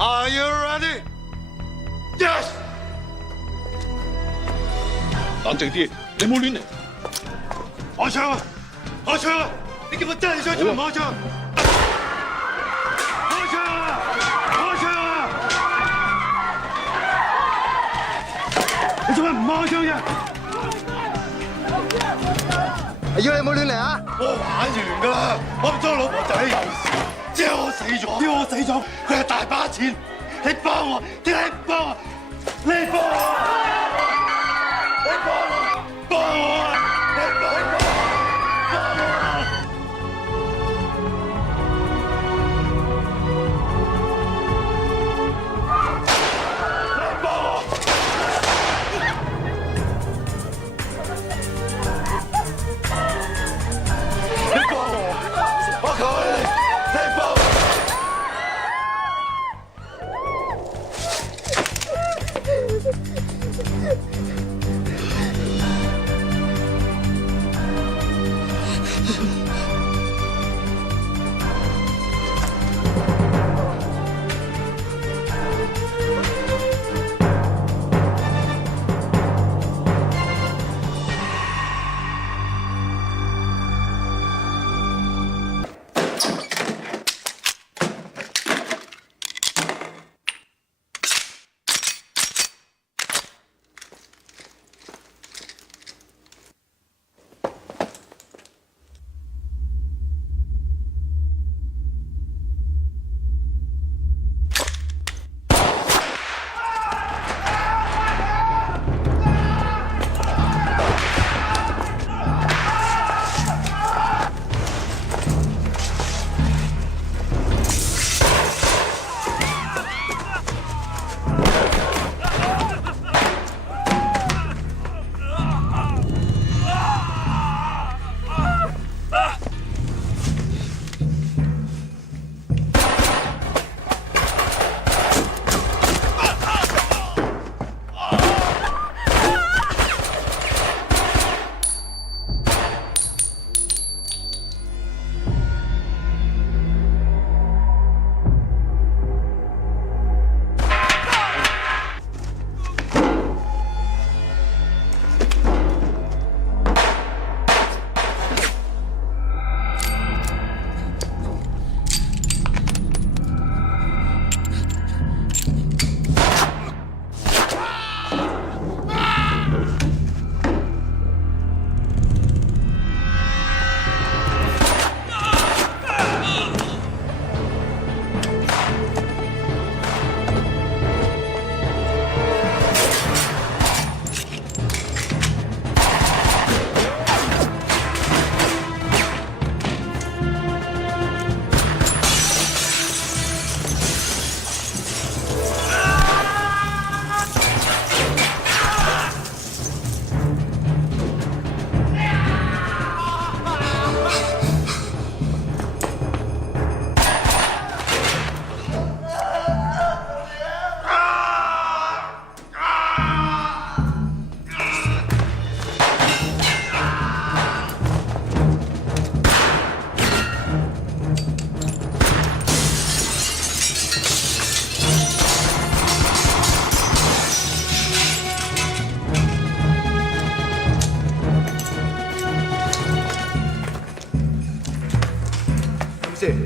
Are you ready? Yes. 冷靜啲，你冇亂嚟。開槍啊！開槍啊！你叫我真係想做唔開槍？開槍啊！開槍啊！你做咩唔開槍啫？阿耀，你冇亂嚟啊！我玩完㗎啦，我唔裝老婆仔，只要我死咗，佢係大把錢，你幫我，點解你唔幫我？你幫我，你幫我，幫我啊！你幫我，幫我啊！你幫我！你幫我！我求你，你幫我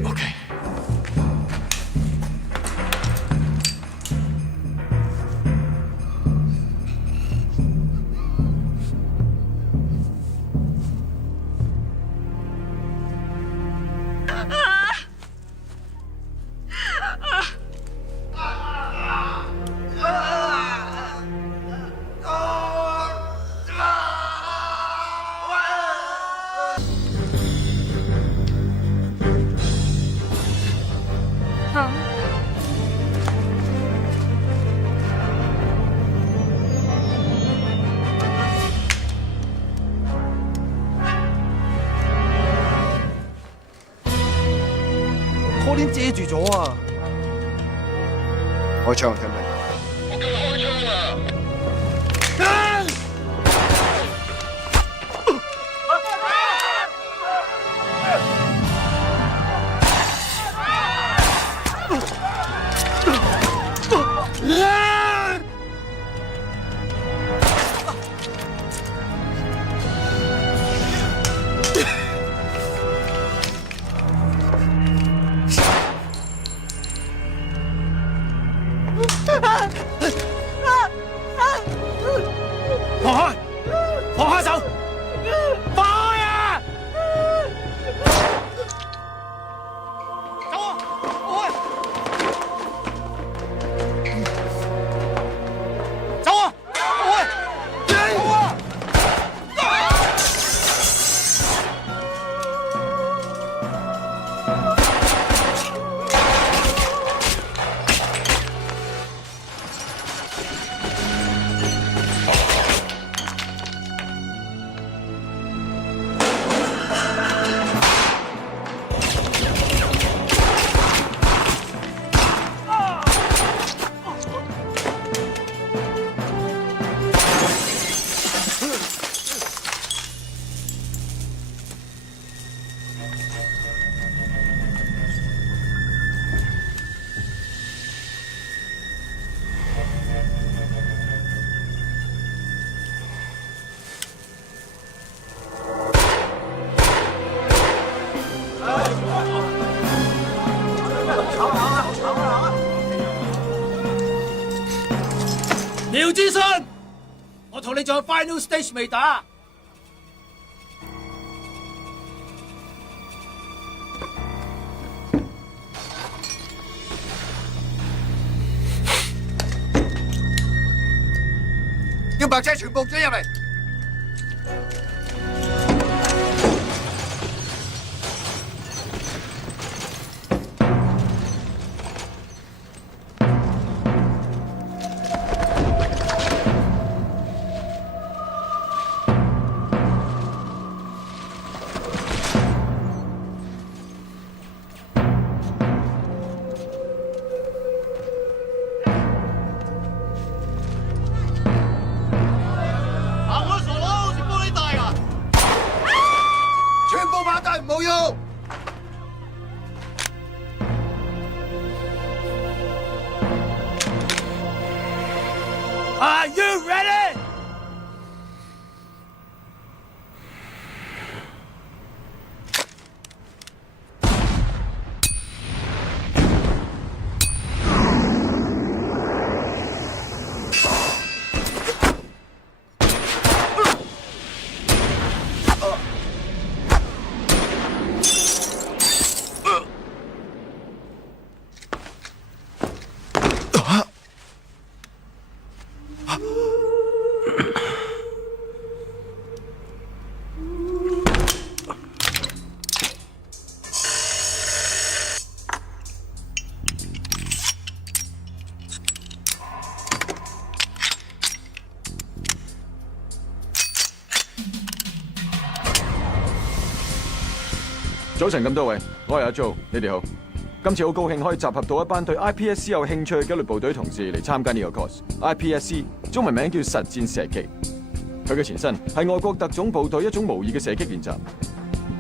！OK。拖鏈遮住咗啊！開槍，聽唔聽？我叫你開槍啊！你仲有 final stage 未打？叫白車全部追入嚟。冇用。Are you ready?早晨咁多位，我係阿 Joe，你哋好。今次好高興可以集合到一班對 IPSC 有興趣嘅紀律部隊同事嚟參加呢個 course。IPSC 中文名叫實戰射擊，佢嘅前身係外國特種部隊一種模擬嘅射擊練習。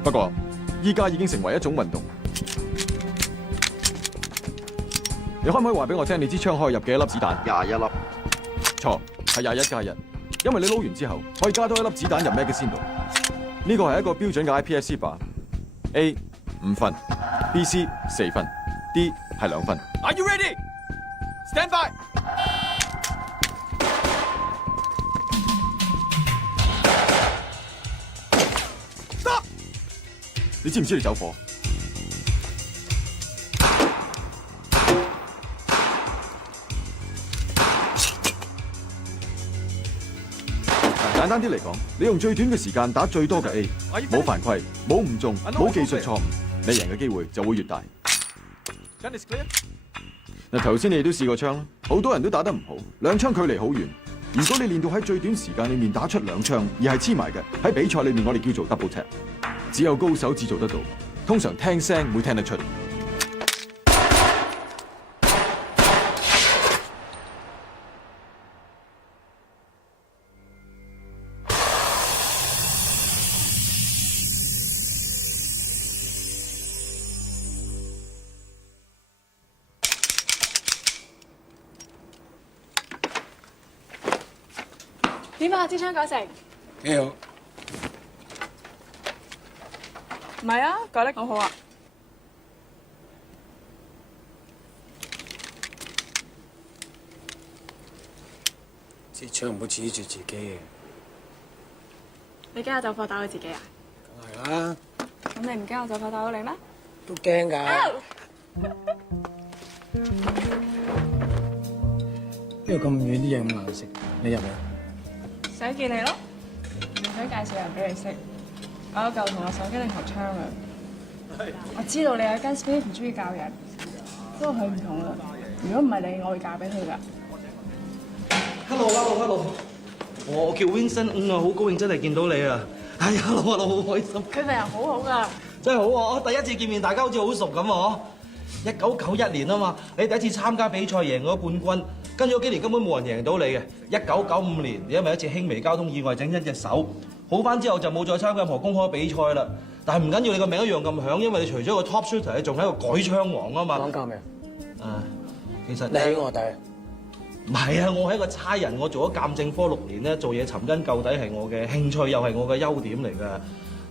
不過依家已經成為一種運動。你可唔可以話俾我聽，你支槍可以入幾多粒子彈21粒。錯，係21加1，因為你撈完之後可以加多一粒子彈入 magazine度。呢個係一個標準嘅 IPSC 靶。A 5分 ，BC 4分 ，D 係2分。Are you ready? Stand by. 你知唔知你走火？簡單啲嚟講，你用最短嘅時間打最多嘅 A， 冇犯規，冇唔中，冇技術錯誤，你贏嘅機會就會越大。嗱，頭先你哋都試過槍啦，好多人都打得唔好，兩槍距離好遠。如果你練到喺最短時間裏面打出2槍，而係黐埋嘅，喺比賽裏面我哋叫做 double tap， 只有高手至做得到，通常聽聲會聽得出。點啊？支槍改成幾好。唔係啊，改得好好啊！支槍唔好指住自己嘅。你驚我走火打到自己啊？梗係啦。咁你唔驚我走火打到你咩？都驚㗎。呢度咁遠，啲嘢咁難食，你入嚟。想見你咯，唔想介紹人俾你識。我有嚿同學手機定學槍啊！我知道你有間 Smith 唔中意教人，不過佢唔同啦。如果唔係你，我會嫁俾佢㗎。Hello， 我叫 Vincent，好高興真係見到你啊！哎呀，Hello， 好開心。佢份人好好㗎，真係好啊！我第一次見面，大家好似好熟咁喎。1991年啊嘛，你第一次參加比賽贏咗冠軍，跟住嗰幾年根本冇人贏到你嘅。1995年，你因為一次輕微交通意外整親隻手，好翻之後就冇再參加任何公開比賽啦。但係唔緊要，你個名一樣咁響，因為你除咗個 top shooter，你仲係一個改槍王啊嘛。講夠未？其實你起我底。唔係啊，我係一個差人，我做咗鑑證科6年咧，做嘢尋根究底係我嘅興趣，又係我嘅優點嚟㗎。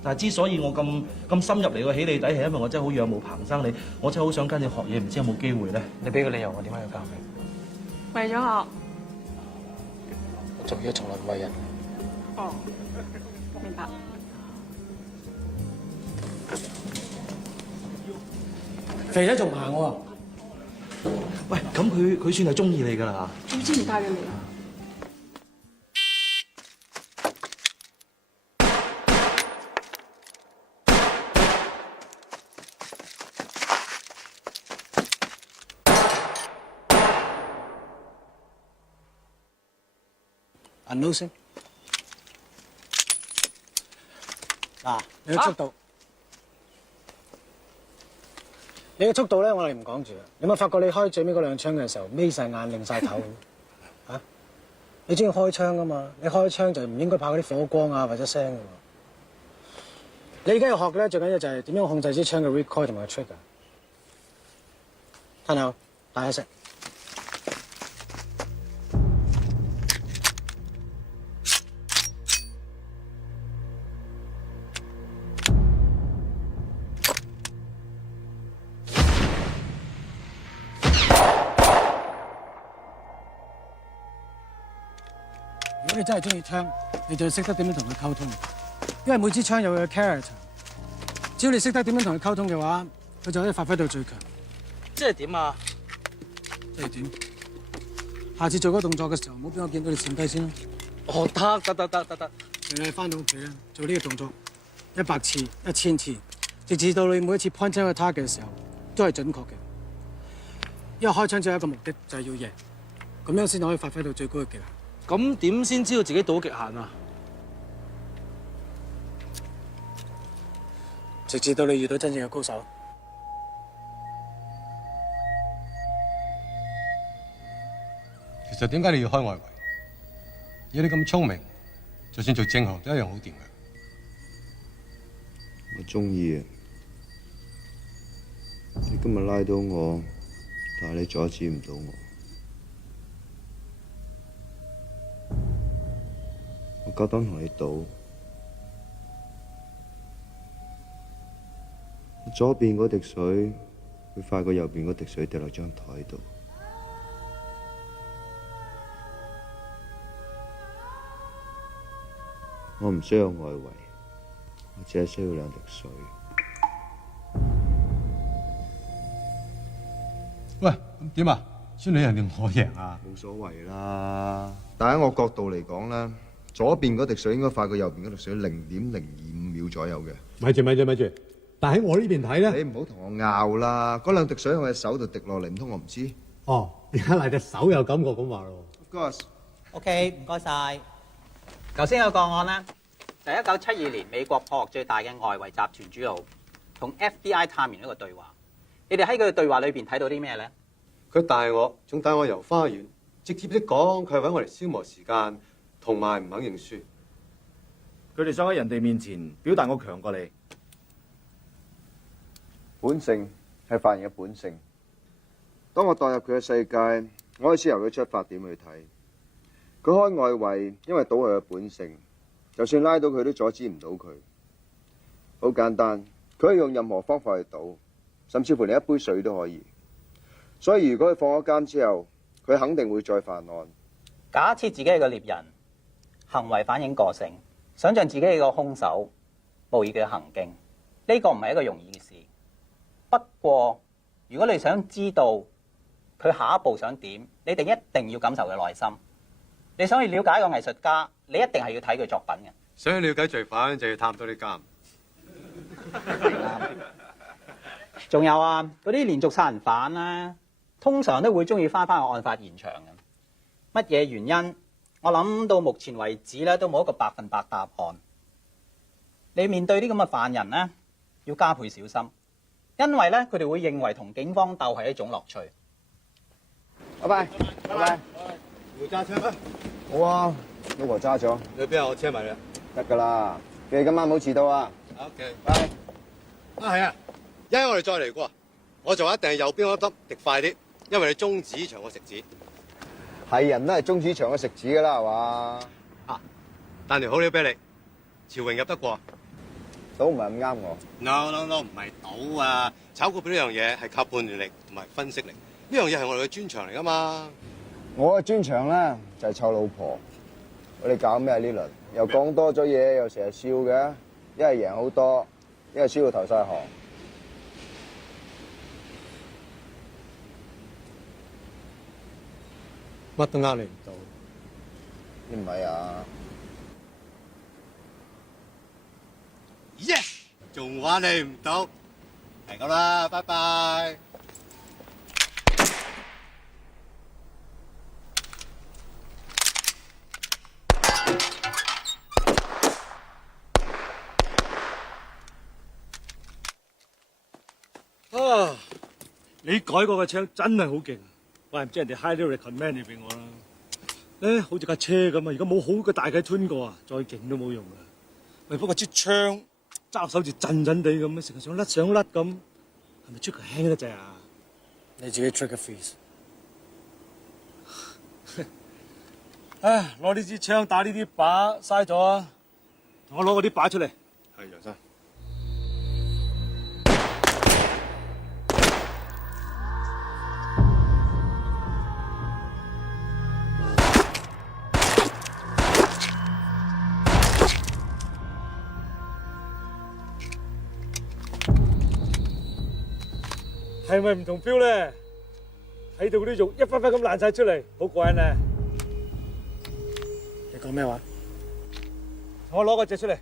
但係之所以我咁深入嚟個起你底，係因為我真係好仰慕彭生你，我真係好想跟你學嘢，唔知有冇機會咧？你俾個理由我點解要教你？為咗我，我做嘢從來唔為人，哦，明白。肥仔仲行喎。喂，咁佢算係中意你㗎啦。你之前帶佢嚟啊？銀撈聲。嗱，你嘅速度，你嘅速度咧，我哋唔講住啦。你有冇發覺你開最尾嗰兩槍嘅時候，眯晒眼、擰晒頭嚇？你中意開槍噶嘛？你開槍就唔應該怕嗰啲火光啊或者聲噶嘛。你而家要學嘅咧，最緊要就係點樣控制支槍嘅 recoil 同埋 trigger。褪後，大黑色。如果你真係中意槍，你就要識得點樣同佢溝通，因為每支槍有佢嘅 character。只要你識得點樣同佢溝通嘅話，佢就可以發揮到最強。即係點啊？即係點？下次做嗰個動作嘅時候，唔好俾我見到你閃低先啦。哦，得。你翻到屋企咧，做呢個動作100次、1000次，直至到你每一次 point 出個 target 嘅時候都係準確嘅。因為開槍只有一個目的，就係要贏，咁樣先可以發揮到最高嘅技能。咁點先知道自己到極限啊？直至到你遇到真正嘅高手。其實點解你要開外圍？以你咁聰明，就算做正行都一樣好掂嘅。我中意啊！你今日拉到我，但係你阻止唔到我。我夠膽同你賭，左邊嗰滴水會快過右邊嗰滴水掉落張台度。我唔需要外圍，我只係需要2滴水。喂，咁點啊？孫女人定我贏啊？冇所謂啦，但喺我角度嚟講咧，左邊嗰滴水應該快過右邊嗰滴水0.025秒左右嘅。咪住！但喺我呢邊睇咧，你唔好同我拗啦！嗰2滴水喺我隻手度滴落嚟，唔通我唔知？哦，而家賴隻手有感覺咁話咯。Of course。OK， 唔該晒。頭先有個案咧，就係1972年美國破獲最大嘅外圍集團主腦同 FBI 探員一個對話。你哋喺佢嘅對話裏邊睇到啲咩咧？佢帶我，仲帶我遊花園，直接啲講，佢係揾我嚟消磨時間，同埋唔肯認輸。佢哋想喺人哋面前表達我強過你。本性係犯人嘅本性。當我代入佢嘅世界，我開始由佢出發點去睇。佢開外圍，因為賭係佢嘅本性，就算拉到佢都阻止唔到佢。好簡單，佢可以用任何方法去賭，甚至乎連一杯水都可以。所以如果佢放咗監之後，佢肯定會再犯案。假設自己係個獵人，行為反映個性，想像自己係個兇手，模擬佢嘅行徑，呢個唔係一個容易嘅事。不過，如果你想知道佢下一步想點，你哋一定要感受佢內心。你想去了解一個藝術家，你一定係要睇佢作品嘅。想去了解罪犯，就要探多啲監。仲有啊，嗰啲連續殺人犯咧，通常都會中意翻去案發現場嘅。乜嘢原因？我諗到目前為止咧，都冇一個100%答案。你面對啲咁嘅犯人咧，要加倍小心，因為咧佢哋會認為同警方鬥係一種樂趣。拜拜。會揸車咩？好啊，老婆揸咗。你邊有我車埋你？得㗎啦，記住今晚唔好遲到啊。OK，拜。啊係啊，一陣我哋再嚟過，我就話一定係右邊嗰粒滴快啲，因為你中指長過食指。係人都係中指長過食指㗎啦，係嘛？啊，彈條好料俾你，朝榮入得過。賭唔係咁啱我。No， 唔係賭啊！炒股票呢樣嘢係靠判斷力同埋分析力，呢樣嘢係我哋嘅專長嚟㗎嘛。我嘅專長咧就係湊老婆，我哋搞咩呢輪？又講多咗嘢，又成日笑嘅，一係贏好多，一係輸到投晒行。乜都呃你唔到。你唔係啊？ Yes， 仲玩你唔到，係咁啦，拜拜。啊！你改過嘅槍真係好勁，怪唔知人哋 highly recommend 你俾我啦。咧好似架車咁啊，如果冇好嘅大計 tune 過啊，再勁都冇用啊。喂，不過支槍揸手似震震地咁，成日想甩咁，係咪出佢輕得滯啊？你自己 trigger freeze。唉，攞呢支槍打呢啲靶嘥咗啊！同我攞嗰啲靶出嚟。係楊生。係咪唔同 feel 咧？睇到嗰啲肉一忽忽咁爛晒出嚟，好過癮啊！你講咩話？同我攞個隻出嚟。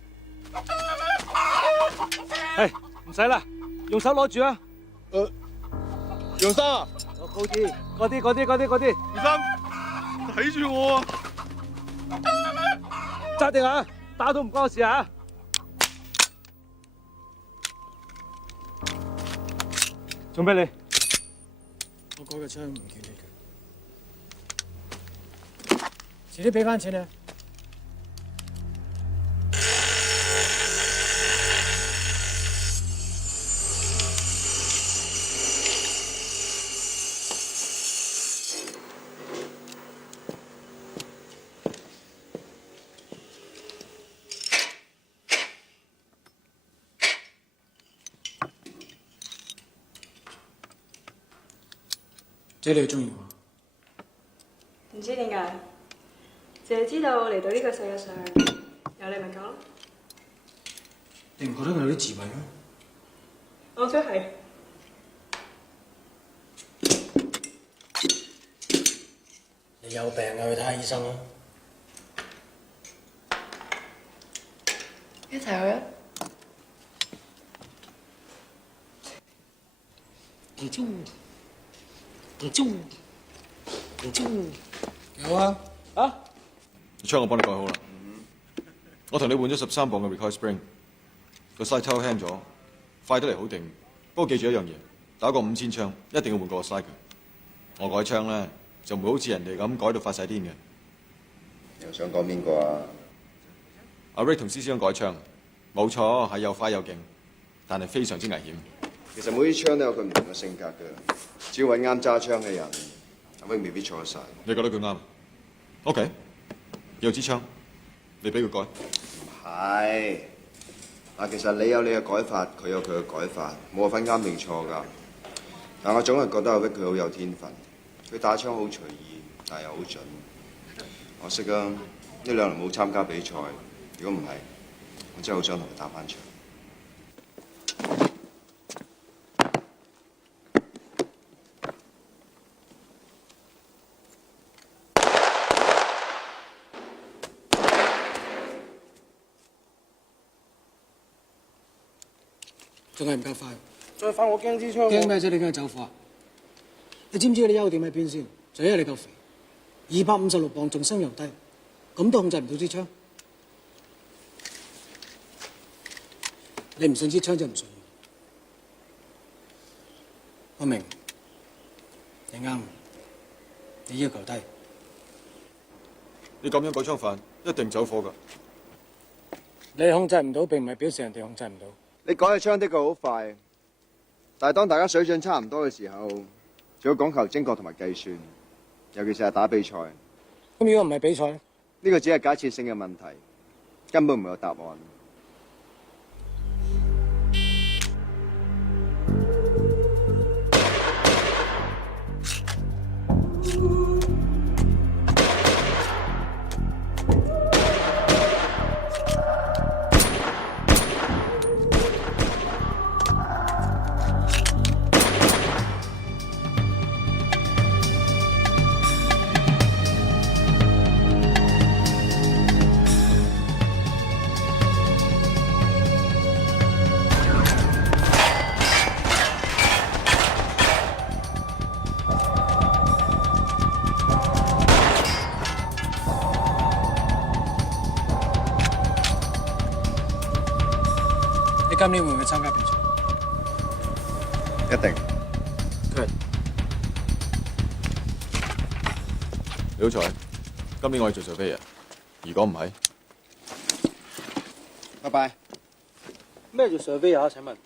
係，唔使啦，用手攞住啊。楊生啊，攞高啲，嗰啲。楊生，睇住我啊！揸定啊，打到唔關我事啊！做咩你？我改嘅槍唔見你嘅，遲啲俾翻錢你。姐你中意我？唔知點解，淨係知道嚟到呢個世界上有你咪夠咯。你唔覺得佢有啲自閉咩？我都係。你有病啊，去睇下醫生啦。一齊去啊！有啊。啊！槍我幫你改好啦。我同你換咗13磅嘅 recoil spring，個 sight 抽輕咗，快得嚟好定。不過記住一樣嘢，打過5000槍一定要換過個 sight 嘅。我改槍咧就唔會好似人哋咁改到發晒癲嘅。又想講邊個啊？阿 Rick 同思思想改槍，冇錯係又快又勁，但係非常之危險。其實每支槍都有佢唔同嘅性格嘅，只要揾啱揸槍嘅人，阿 Rick 未必錯得晒。你覺得佢啱 ？OK， 有支槍，你俾佢改。唔係，其實你有你嘅改法，佢有佢嘅改法，冇話分啱定錯㗎。但我總係覺得阿 Rick 佢好有天分，佢打槍好隨意，但係又好準。可惜啊，呢2年冇參加比賽，如果唔係，我真係好想同佢打返場。仲係唔夠快？再快我驚支槍。驚咩啫？你梗係走火啊！你知唔知你優點喺邊先？就因為你夠肥，256磅，重心又低，咁都控制唔到支槍。你唔信支槍就唔信。我明，你啱，你要求低。你咁樣改槍法，一定走火㗎。你控制唔到，並唔係表示人哋控制唔到。你改嘅槍的確好快，但係當大家水準差唔多嘅時候，就要講求精確同埋計算，尤其是係打比賽。咁如果唔係比賽咧？呢個只係假設性嘅問題，根本唔會有答案。今年會唔會參加比賽？一定。你好彩，今年我係做 surveyor，如果唔係，拜拜。咩叫 surveyor 啊？請問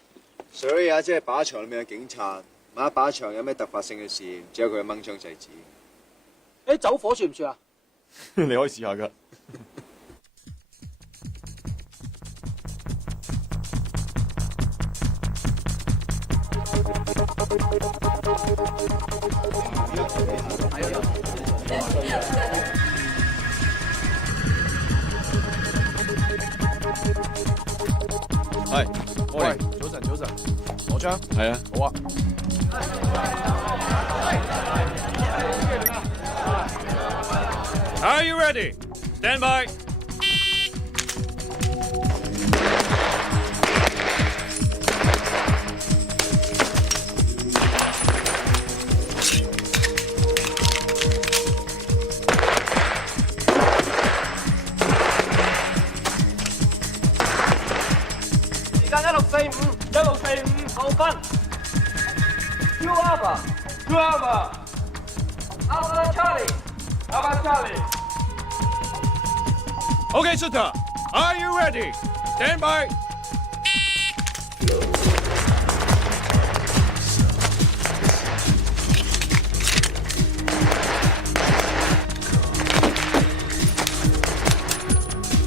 surveyor 即係靶場裏面嘅警察，萬一靶場有咩突發性嘅事，只有佢去掹槍制止。誒走火算唔算啊？你可以試下㗎。係，喂，早晨，攞槍。係啊，好啊。Are you ready? Stand by. Two Alpha. Alpha Charlie. Okay, shooter. Are you ready? Stand by.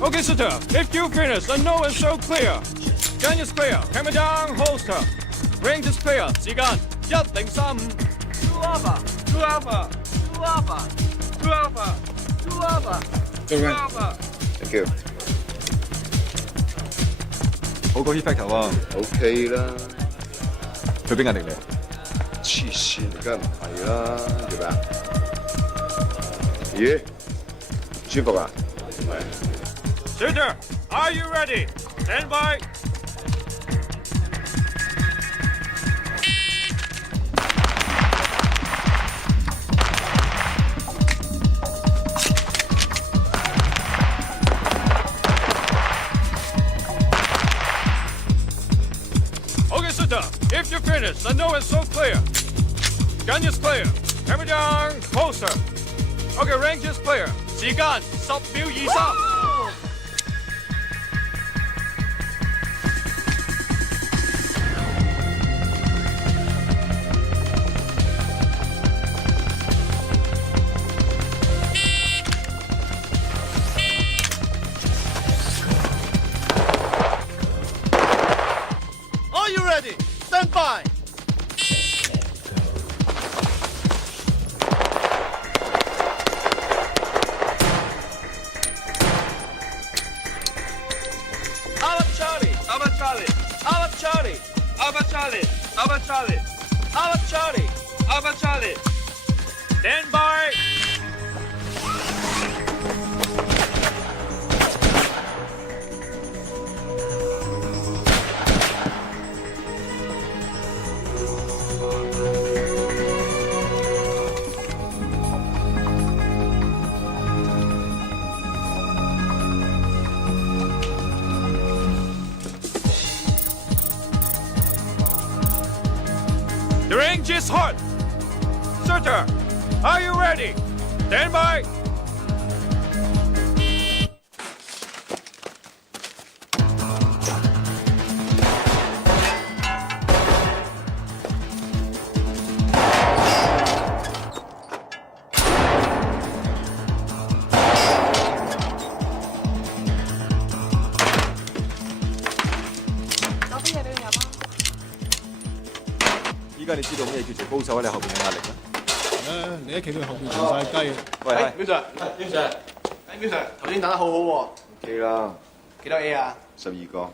Okay, shooter. If you finish, the no is so clear. Gun is clear. Camera down, holster. Range is clear. 時間1035。Two Alpha. Thank you。好過 hit factor 喎。OK 啦。佢邊間定你？黐線，梗係唔係啦，做咩啊？咦？舒服啊？唔係。Shooter, are you ready? Stand by. Okay, shooter, if you finish, the no is so clear. Gun is clear. Camera down, holster. Okay, range is clear. 時間10秒23。Are you ready? Stand by. Alpha Charlie. Stand by. The range is hot. Shooter, are you ready? Stand by.依家你知道咩叫做高手喺你後邊嘅壓力啦？你喺企佢後邊做晒雞。喂，係Miu Sir，頭先打得好好喎。 OK 啦，幾多 A 啊12個。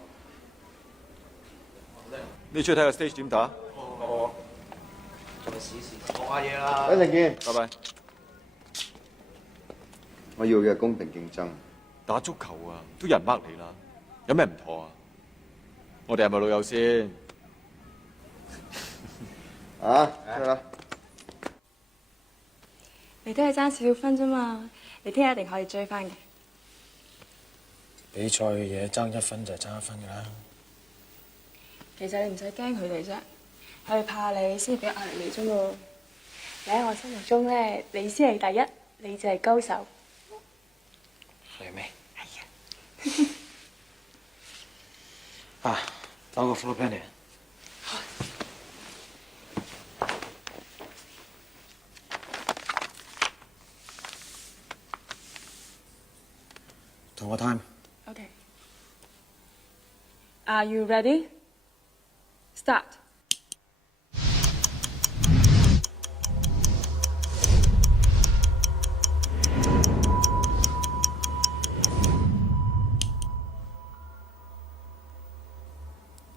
你出去睇下 stage 點打？學下嘢啦。一陣見，拜拜。我要嘅公平競爭。打足球啊，都有人呃你啦，有咩唔妥啊？我哋係咪老友先？啊，出啦！你都係爭少少分啫嘛，你聽日一定可以追翻嘅。比賽嘅嘢爭1分就係爭1分㗎啦。其實你唔使驚佢哋啫，佢哋怕你先俾壓力你啫嘛。你喺我心目中咧，你先係第一，你就係高手。係咩？係啊。啊，攞個 floor plan 嚟。同我 time。Okay. Are you ready? Start.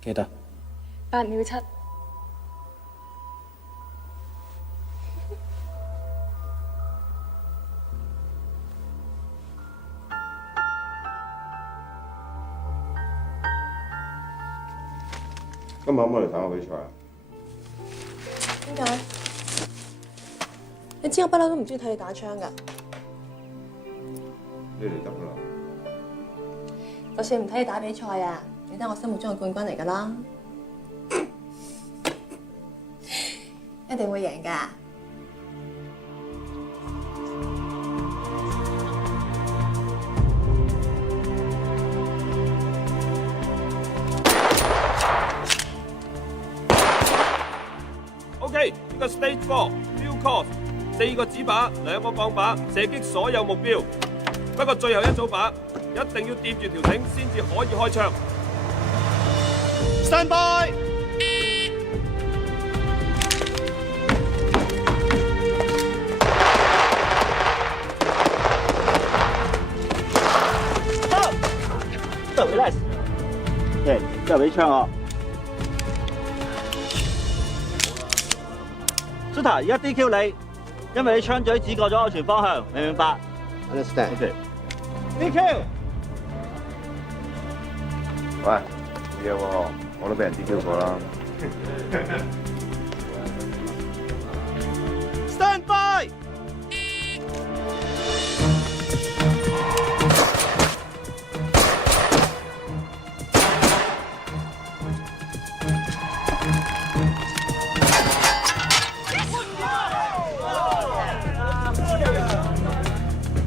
記得。8秒7。今日可唔可以嚟打個比賽啊？點解？你知我不嬲都唔中意睇你打槍㗎。你嚟得㗎啦。就算唔睇你打比賽啊，你都係我心目中嘅冠軍嚟㗎啦。一定會贏㗎。OK， 呢個 Stage 4 Field Course 4個紙靶，2個鋼靶，射擊所有目標。不過最後一組靶一定要掂住條繩先至可以開槍。Stand by。Relax。對，之後俾槍我。Suter， 而家 DQ 你，因為你槍嘴指過咗安全方向，明唔明白 ？Understand。DQ。喂，冇嘢喎，我都俾人 DQ 過啦。Stand by。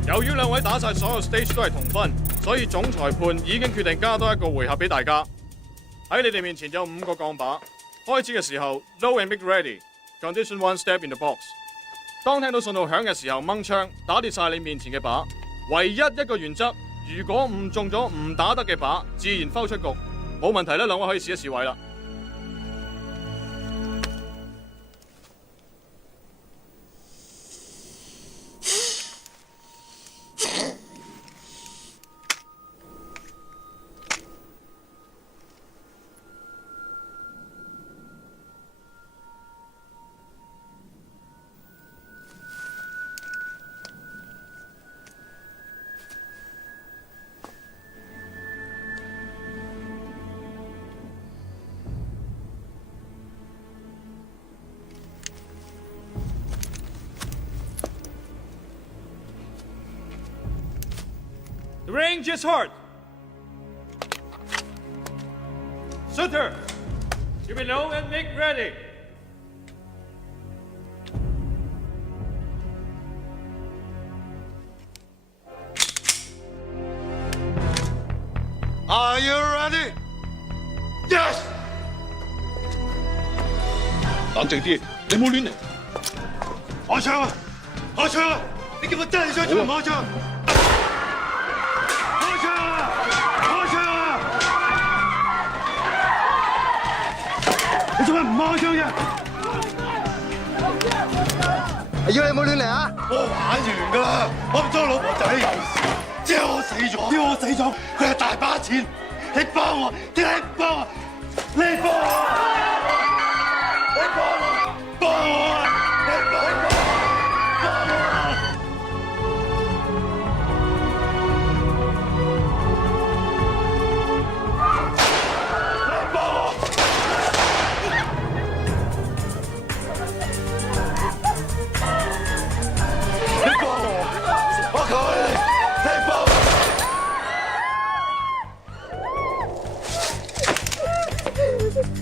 由於兩位打晒所有 stage 都係同分，所以總裁判已經決定加多一個回合俾大家。喺你哋面前有5個鋼靶，開始嘅時候 low and make ready。Condition 1 step in the box。當聽到信號響嘅時候掹槍，打跌晒你面前嘅靶。唯一一個原則，如果誤中咗唔打得嘅靶，自然拋出局。冇問題啦，兩位可以試一試位啦。The range is hard. Shooter, keep it low and make ready. Are you ready? Yes. 冷靜啲，你冇亂嚟。開槍啊！開槍啊！你叫我真係想做唔開槍？你做咩唔開槍啫？係要你冇亂嚟啊！我玩完㗎啦，我唔做老婆仔，只係我死咗，只要我死咗，佢係大把錢，你幫我，點解你幫我？你幫我，你幫我，幫我啊！你幫我，幫我啊！你幫我！我求你，你幫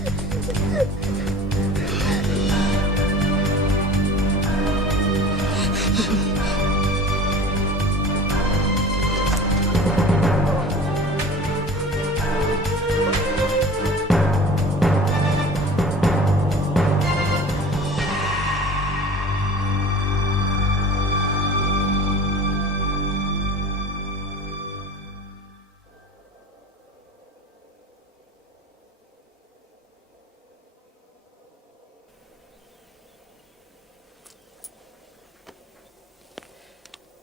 我！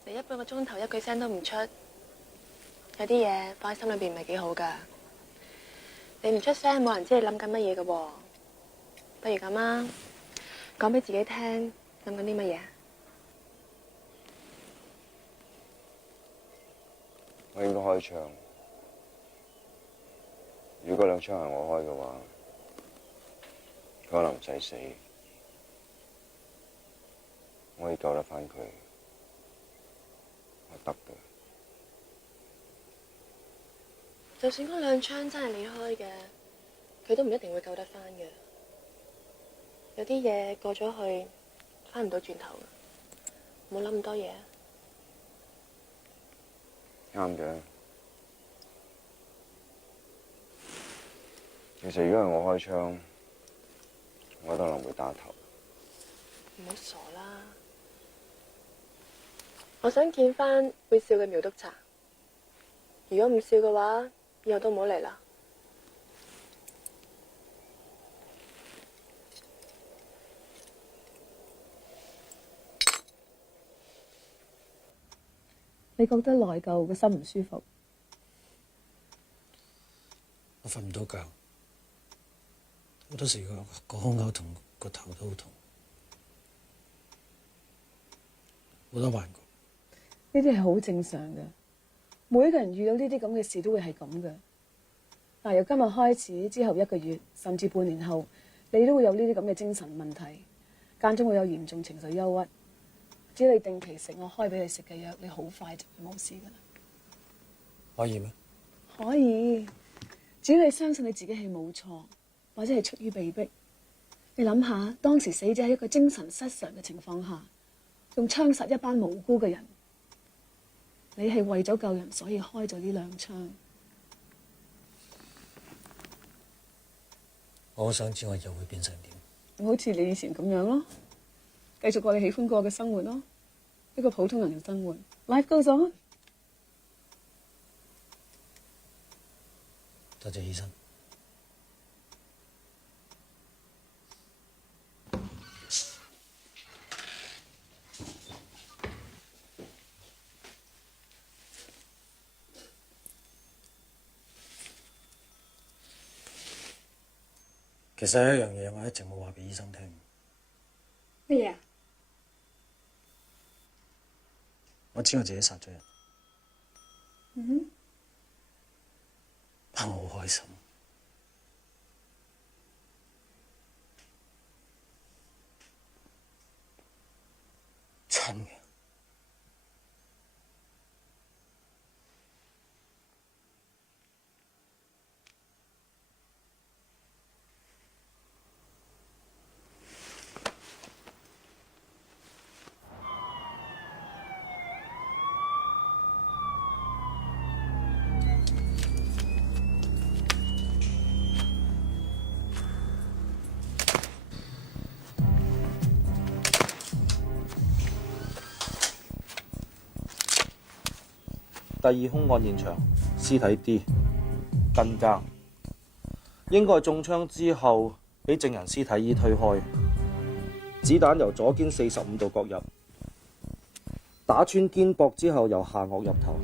你一半個鐘頭一句聲都唔出，有啲嘢放喺心裏邊唔係幾好㗎。你唔出聲，冇人知你諗緊乜嘢㗎喎。不如咁啊，講俾自己聽，諗緊啲乜嘢？我應該開槍。如果兩槍係我開嘅話，佢可能唔使死，我可以救得返佢。得嘅。就算嗰兩槍真係你開嘅，佢都唔一定會救得返嘅。有啲嘢過咗去，返唔到轉頭嘅，冇諗咁多嘢。啱嘅。其實如果係我開槍，我可能會打頭。唔好傻啦！我想見翻會笑嘅苗督察。如果唔笑嘅話，以後都唔好嚟啦。你覺得內疚，個心唔舒服？我瞓唔到覺，好多時個胸口同個頭都好痛，好多幻覺。呢啲係好正常嘅，每一個人遇到呢啲咁嘅事都會係咁嘅。由今日開始之後1個月，甚至半年後，你都會有呢啲咁嘅精神問題，間中會有嚴重情緒憂鬱。只要你定期食我開俾你食嘅藥，你好快就會冇事噶啦。可以咩？可以，只要你相信你自己係冇錯，或者係出於被逼。你諗下，當時死者喺一個精神失常嘅情況下，用槍殺一班無辜嘅人，你係為咗救人，所以開咗呢兩槍。我好想知我又會變成點？好似你以前咁樣咯，繼續過你喜歡過嘅生活咯，一個普通人嘅生活。Life goes on。多謝醫生。其實有一樣嘢我一直冇話俾醫生聽。咩嘢？我知我自己殺咗人。嗯哼。我好開心。真嘅。第二兇案現場，屍體 D 跟監，應該係中槍之後俾證人屍體 E 推開，子彈由左肩45度角入，打穿肩膊之後由下顎入頭。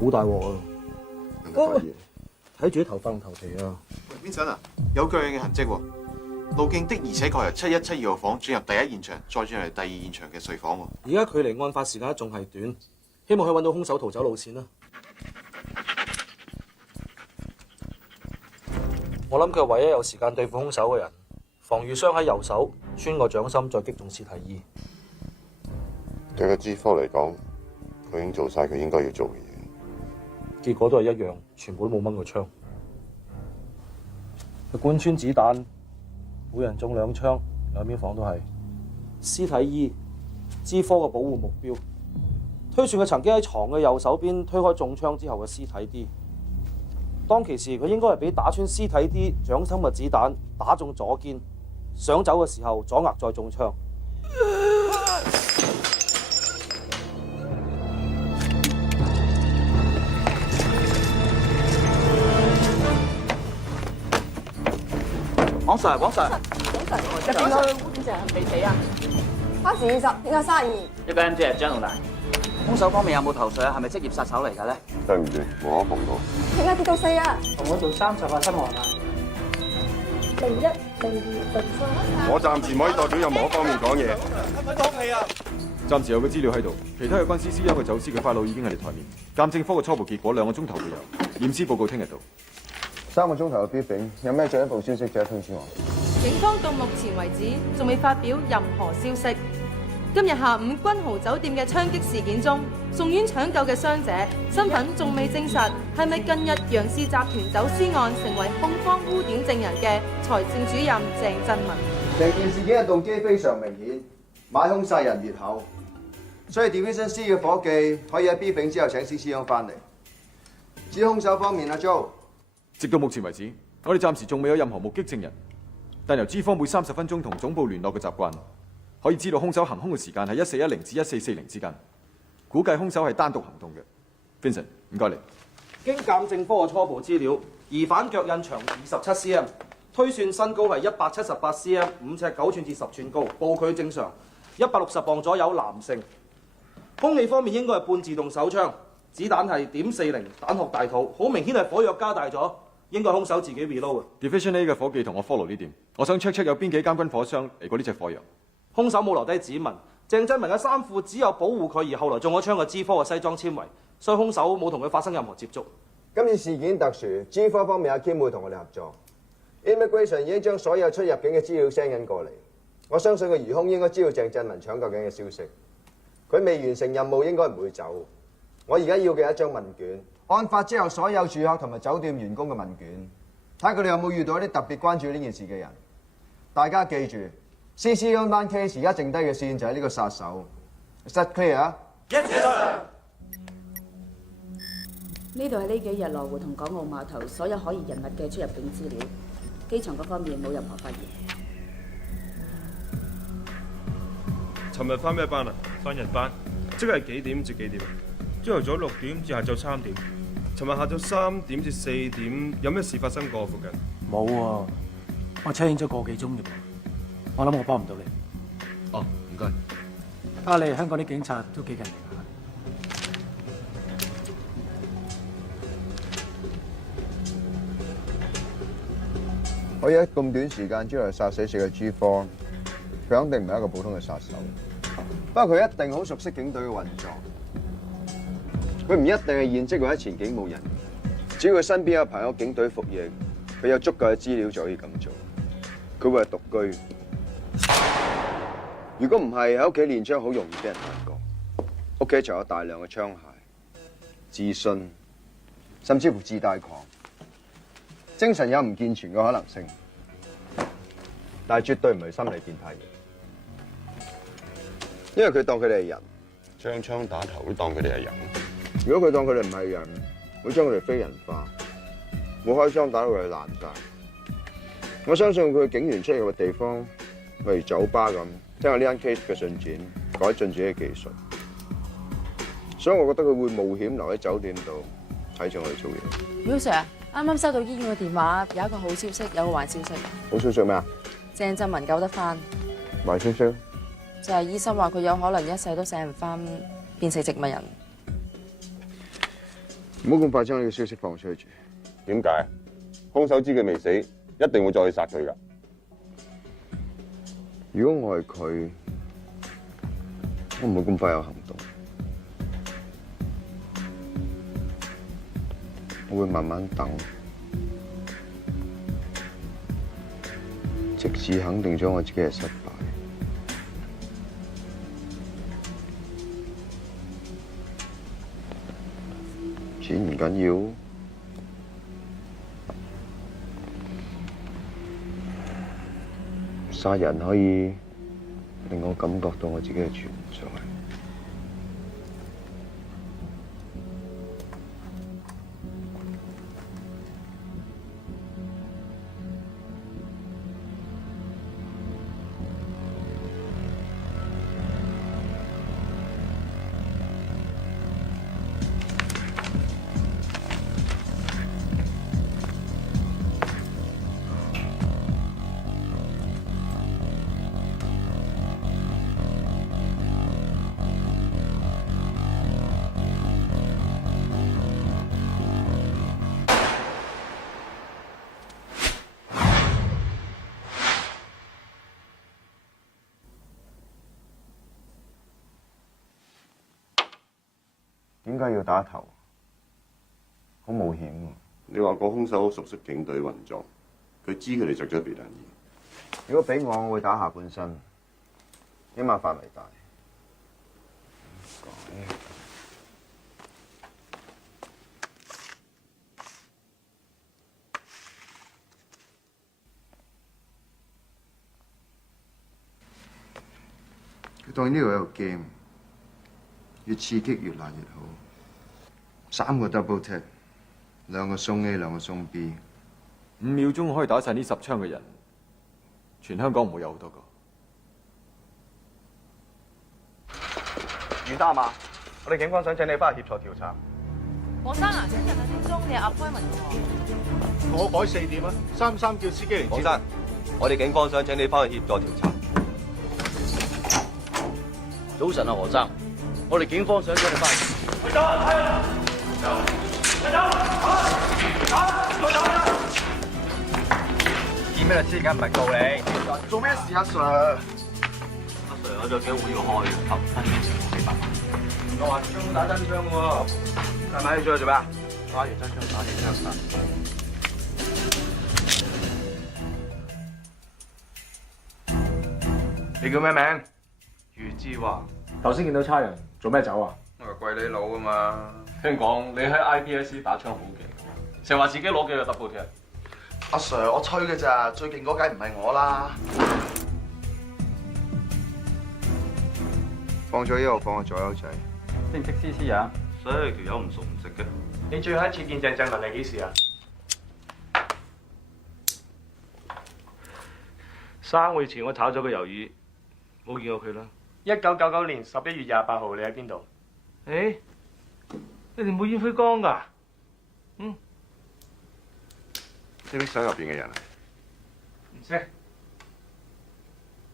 好大鑊啊！睇住啲頭髮同頭皮啊！邊陣啊？有腳印嘅痕跡喎。路徑的而且確由7172號房轉入第一現場，再轉嚟第二現場嘅睡房喎。而家距離案發時間仲係短，希望可以揾到兇手逃走路線啦。我諗佢係唯一有時間對付兇手嘅人。防禦傷喺右手，穿過掌心再擊中屍體 E。對個 G 科嚟講，佢已經做晒佢應該要做嘅嘢。結果都係一樣，全部都冇掹過槍。佢貫穿子彈，每人中2槍，兩邊房都係屍體 E， G4嘅保護目標。推算佢曾經喺床嘅右手邊推開中槍之後嘅屍體 D。當其時佢應該係俾打穿屍體 D 掌心嘅子彈打中左肩，想走嘅時候左額再中槍。黃 Sir， 黃 Sir， 入邊個污點證未死啊？花時20，應該32。一個 MJ 係張龍大。兇手方面有冇頭緒啊？係咪職業殺手嚟嘅咧？對唔住，冇可碰到。點解跌到4啊？同我做30個新案啊！01、02、03。我暫時唔可以代表任何方面講嘢。暫時有個資料喺度，其他有關 CC 嘅走私嘅花路已經喺你台面。鑑證科嘅初步結果2個鐘頭會有，驗屍報告聽日到。3個鐘頭嘅 briefing，有咩進一步消息就通知我。警方到目前為止仲未發表任何消息。今日下午君豪酒店嘅槍擊事件中，送院搶救嘅傷者身份仲未證實，係咪近日楊氏集團走私案成為控方污點證人嘅財政主任鄭振文？成件事件嘅動機非常明顯，買兇殺人滅口，所以 Division C 嘅伙計可以喺 briefing 之後請 CC 兄翻嚟。至於兇手方面，阿 Joe， 直到目前為止，我哋暫時仲未有任何目擊證人，但由 G 方每30分鐘同總部聯絡嘅習慣，可以知道兇手行兇嘅時間係1410至1440之間，估計兇手係單獨行動嘅。Vincent， 唔該你。經鑑證科嘅初步資料，疑犯腳印長27 cm， 推算身高係178 cm， 5尺9寸至10寸高，步距正常，160磅左右，男性。兇器方面應該係半自動手槍，子彈係.40，彈殼大肚，好明顯係火藥加大咗，應該係兇手自己 reload 嘅。Division A 嘅伙計同我 follow 呢點，我想 check 有邊幾間軍火商嚟過呢隻火藥。兇手冇留低指紋，鄭振文嘅衫褲只有保護佢而後來中咗槍嘅 G4嘅西裝纖維，所以兇手冇同佢發生任何接觸。今次事件特殊，G4方面阿 Kim 會同我哋合作。Immigration 已經將所有出入境嘅資料 send 緊過嚟，我相信個疑兇應該知道鄭振文搶救緊嘅消息，佢未完成任務應該唔會走。我而家要嘅係一張問卷，案發之後所有住客同埋酒店員工嘅問卷，睇下佢哋有冇遇到一啲特別關注呢件事嘅人。大家記住。CC 嗰單 case 而家剩低嘅線就係呢個殺手。Is that clear 啊？Yes, sir。呢度係呢幾日羅湖同港澳碼頭所有可疑人物嘅出入境資料，機場嗰方面冇任何發現。尋日翻咩班啊？翻日班，即係幾點至幾點？朝頭早6點至下晝3點。尋日下晝3點至4點，有咩事發生過附近？冇喎，我 check 咗個幾鐘啫噃。我諗我幫唔到你。哦，唔該。睇下你香港啲警察都幾勁下。可以喺咁短時間之內殺死4個 G4，佢肯定唔係一個普通嘅殺手。不過佢一定好熟悉警隊嘅運作。佢唔一定係現職或者前警務人員，只要佢身邊有朋友警隊服役，佢有足夠嘅資料就可以咁做。佢會係獨居。如果唔係喺屋企練槍，好容易俾人發覺。屋企仲有大量嘅槍械、自信，甚至乎自大狂，精神有唔健全嘅可能性，但係絕對唔係心理變態嘅，因為佢當佢哋係人，槍槍打頭都當佢哋係人。如果佢當佢哋唔係人，會將佢哋非人化，會開槍打到佢哋爛晒。我相信佢警員出入嘅地方，例如酒吧咁。聽下呢間 case 嘅進展，改進自己嘅技術，所以我覺得佢會冒險留喺酒店度睇住我哋做嘢。Will Sir，啱啱收到醫院嘅電話，有一個好消息，有個壞消息。好消息咩啊？鄭振文救得翻。壞消息就係醫生話佢有可能一世都醒唔翻，變成植物人。唔好咁快將呢個消息放出去住。點解？兇手知佢未死，一定會再去殺佢㗎。如果我係佢，我唔會咁快有行動，我會慢慢等，直至肯定咗我自己係失敗。錢唔緊要，殺人可以令我感覺到我自己嘅存在。點解要打頭？好冒險喎！你話個兇手好熟悉警隊運作，佢知佢哋着咗避彈衣。如果俾我會打下半身，起碼範圍大。佢當呢度係一個 game， 越刺激越難越好。3個 double tap， 2個鬆 A， 2個鬆 B， 5秒鐘可以打晒呢10槍嘅人，全香港唔會有好多個。袁生嘛，我哋警方想請你翻去協助調查。黃生啊，請問2點鐘你有 appointment 喎？我改4點啊，33叫司機嚟。黃生，我哋警方想請你翻去協助調查。早晨啊，何生，我哋警方想請你翻去。見咩律師？梗唔係告你。做咩事啊 ，Sir？ 阿 Sir， 我仲有幾會要開，10分鐘前冇俾辦法。我話槍打真槍喎，係咪？你出去做咩啊？打完真槍打完槍殺。你叫咩名？余志華。頭先見到差人，做咩走啊？我係貴你佬啊嘛。聽講你喺 IPSC 打槍好勁，成日話自己攞幾個 double tap。阿 Sir， 我吹嘅咋，最勁嗰梗唔係我啦。放咗呢個放個左右仔。識唔識 CC 啊？所以條友唔熟唔識嘅。你最後一次見鄭振文係幾時啊？3個月前我炒咗個魷魚，冇見過佢啦。1999年11月28號，你喺邊度？誒，你哋冇煙灰缸㗎？識唔識相入邊嘅人啊？唔識。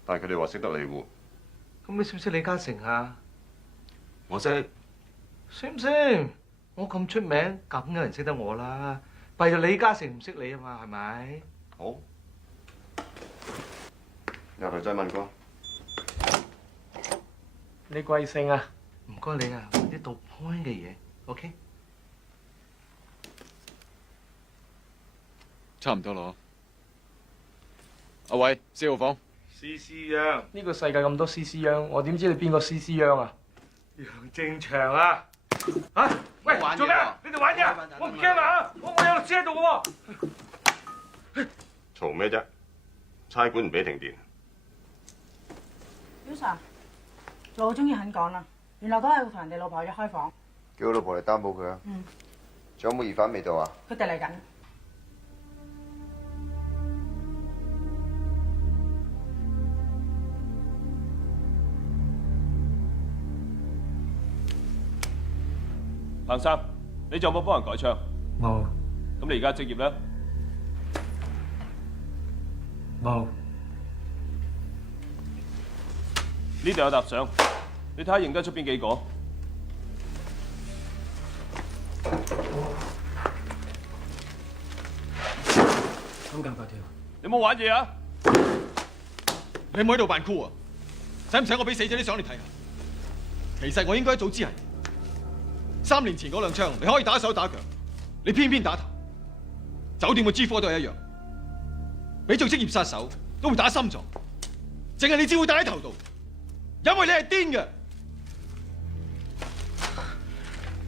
但係佢哋話識得你喎。咁你識唔識李嘉誠啊？我識。識唔識？我咁出名，梗有人識得我啦。弊就李嘉誠唔識你啊嘛，係咪？好。入嚟再問過。你貴姓啊？唔該你啊，問啲到 point 嘅嘢 ，OK？ 差唔多咯。阿偉，4號房。CC 央，呢個世界咁多 CC 央，我點知你邊個 CC 央啊？楊正祥啊！嚇！喂，做咩？你哋玩嘢？我唔驚啊！我有律師喺度嘅喎。嘈咩啫？差館唔俾停電。小 Sir， 我終於肯講啦，原來都係同人哋老婆約開房。叫我老婆嚟擔保佢啊。仲有冇疑犯未到啊？佢哋嚟緊。彭生，你仲有冇幫人改槍？冇。咁你而家職業咧？冇。呢度有沓相，你睇下認得出邊幾個？咁搞條。你冇玩嘢啊？你唔好喺度扮酷啊！使唔使我俾死者啲相你睇下？其實我應該早知係。3年前嗰2槍，你可以打手打腳，你偏偏打頭。酒店嘅 G4都係一樣，俾做職業殺手都會打心臟，淨係你只會打喺頭度，因為你係癲嘅。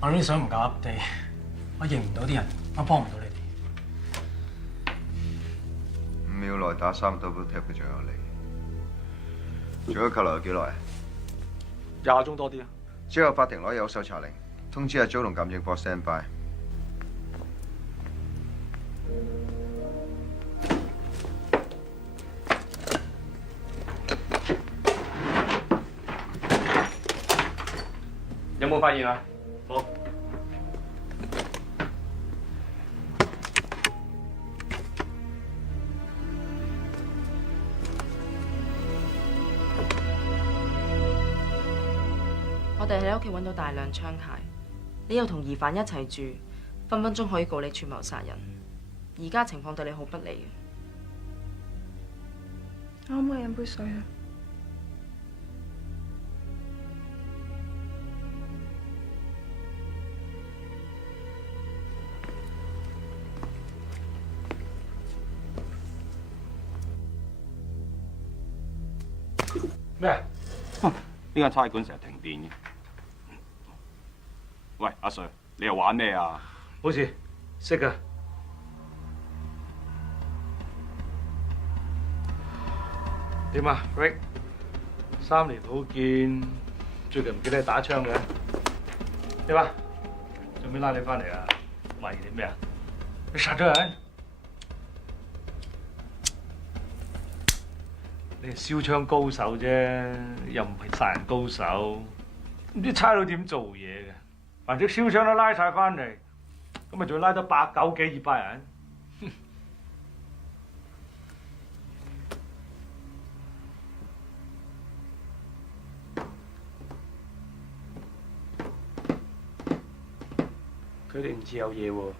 我啲相唔夠 update，我認唔到啲人，我幫唔到你哋。 5秒內打3 double tap 嘅仲有你。仲要扣留幾耐啊？20個鐘多啲啊！之後法庭攞有搜查令，通知阿 Jo 同鑑證科 stand by。有冇發現啊？冇。我哋喺你屋企揾到大量槍械，你又同疑犯一齊住，分分鐘可以告你串謀殺人。而家情況對你好不利嘅。我可唔可以飲杯水啊？咩？呢間差館成日停電嘅。喂，阿 Sir， 你又玩咩啊？冇事，識噶。點啊 ，Rick？ 3年冇見，最近唔見你打槍嘅。點啊？做咩拉你翻嚟啊？懷疑你咩啊？你殺咗人？你係燒槍高手啫，又唔係殺人高手。唔知差佬點做嘢嘅，反正燒槍都拉晒翻嚟，咁咪仲拉得190幾200人？佢哋唔知有嘢喎。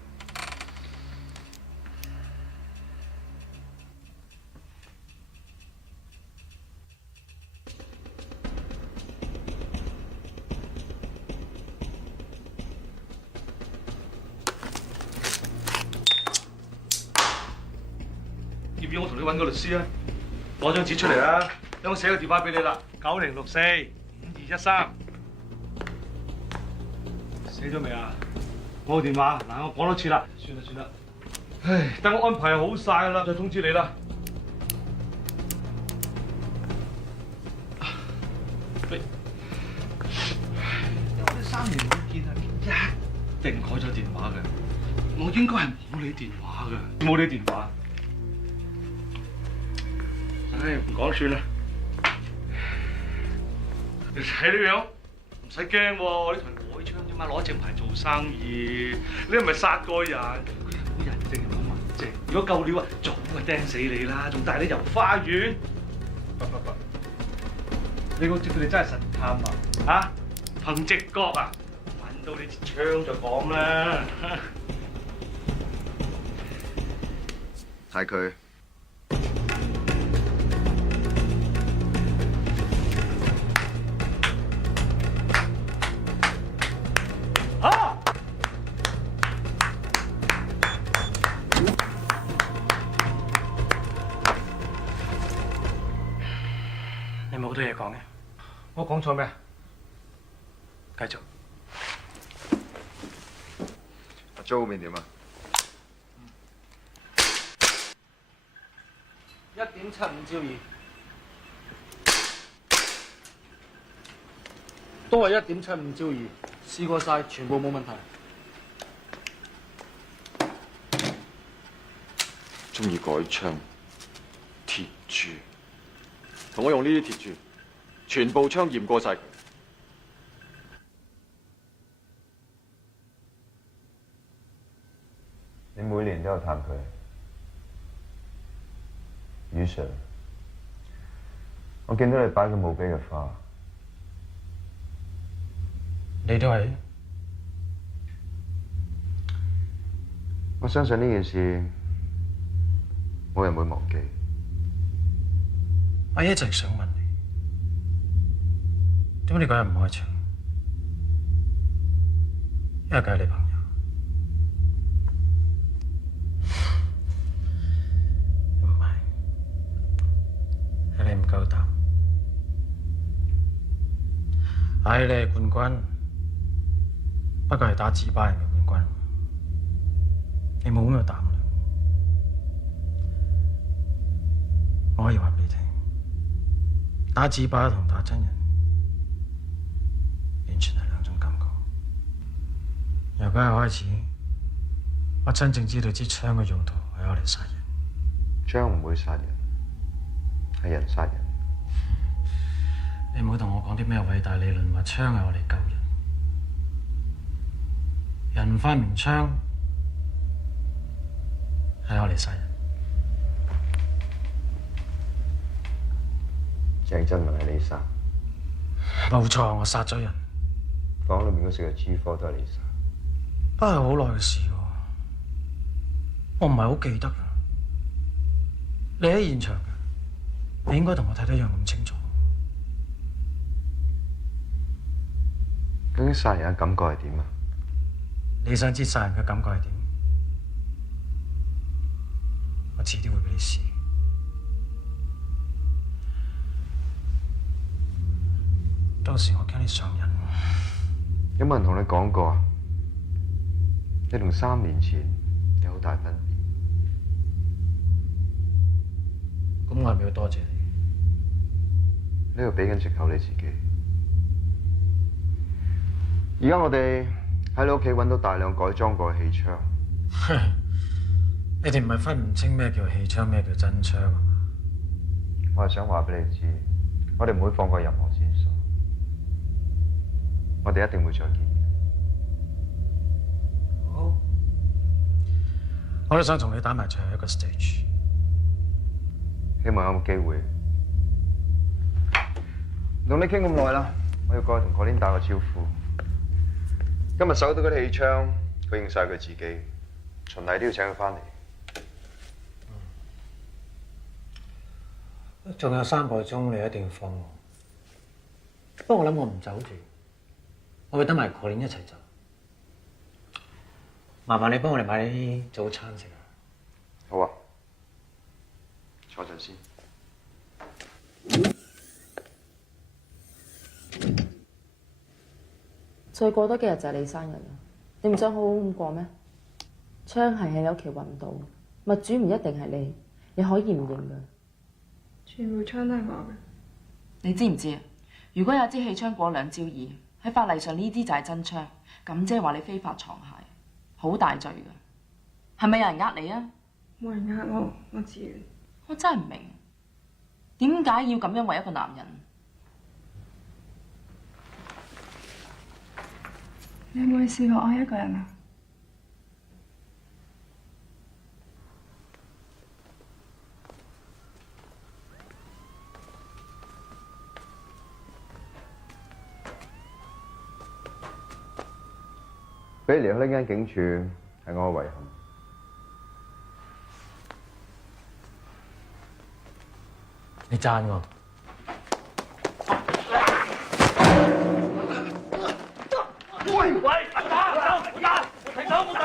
要唔要我同你揾個律師啊？攞張紙出嚟啊！等我寫個電話俾你啦，90645213。寫咗未啊？我個電話嗱，我講多次啦。算啦算啦，唉，等我安排好晒啦，再通知你啦。喂，我哋3年冇見啊，一定改咗電話嘅。我應該係冇你電話嘅，冇你電話。唉，唔講算啦。你睇呢樣，唔使驚喎，呢台改槍啫嘛，攞正牌做生意。你係咪殺過人？佢係冇人證冇物證。如果夠料啊，早就釘死你啦，仲帶你遊花園。不，你估知佢哋真係神探啊？嚇，憑直覺啊，揾到你支槍就講啦。係佢。你冇好多嘢講嘅，我講錯咩？繼續。阿 Jo 嗰邊點啊？1.75焦耳，都係1.75焦耳，試過晒，全部冇問題。中意改槍，鐵柱，同我用呢啲鐵柱，全部槍驗過晒佢。你每年都有探佢，余 Sir， 我見到你擺個墓碑嘅花，你都係。我相信呢件事冇人會忘記。我一直想問你，點解你嗰日唔開槍？因為佢係你朋友。唔係，係你唔夠膽。係你係冠軍，不過係打紙巴人嘅冠軍。你冇咁嘅膽量。我可以話俾你聽，打紙靶同打真人完全係兩種感覺。由嗰日開始，我真正知道支槍嘅用途係攞嚟殺人。槍唔會殺人，係人殺人。你唔好同我講啲咩偉大理論，話槍係攞嚟救人。人發明槍係攞嚟殺人。鄭振文係你殺？冇錯，我殺咗人。房裏面嗰4個 G4都係你殺？都係好耐嘅事喎，我唔係好記得㗎。你喺現場嘅，你應該同我睇得一樣咁清楚。究竟殺人嘅感覺係點啊？你想知殺人嘅感覺係點？我遲啲會俾你試。到時我驚你上癮。有冇人同你講過啊？你同3年前有好大分別。咁我係咪要多謝你？呢度俾緊藉口你自己。而家我哋喺你屋企揾到大量改裝過嘅氣槍。你哋唔係分唔清咩叫氣槍，咩叫真槍啊？我係想話俾你知，我哋唔會放過任何線索。我哋一定會再見面。好，我都想同你打埋最後一個 stage。希望有冇機會同你傾咁耐啦，我要過去同Colin打個招呼。今日搜到嗰啲氣槍，佢認晒佢自己，循例都要請佢翻嚟。仲有3個鐘，你一定要放我。不過我諗我唔走住，我會等埋Colin一齊走。麻煩你幫我哋買啲早餐食啊！好啊，坐陣先。再過多幾日就係你生日啦，你唔想好好咁過咩？槍係喺你屋企揾到，物主唔一定係你，你可以唔認㗎。全部槍都係我嘅。你知唔知啊？如果有支氣槍過2招2，喺法例上呢啲就係真槍，咁即係話你非法藏械，好大罪㗎。係咪有人呃你啊？冇人呃我，我自願。我真係唔明，點解要咁樣為一個男人？你有冇試過愛一個人啊？俾你離開呢間警署係我嘅遺憾。你讚我？喂喂，打！停手！唔好打！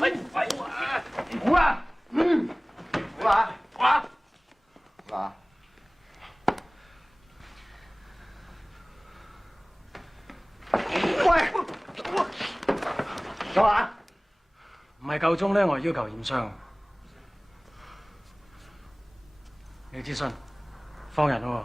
喂喂，好啊，好啊，好啊，好啊。喂，夠啊！唔係夠鐘咧，我要求驗傷。李志信，放人喎！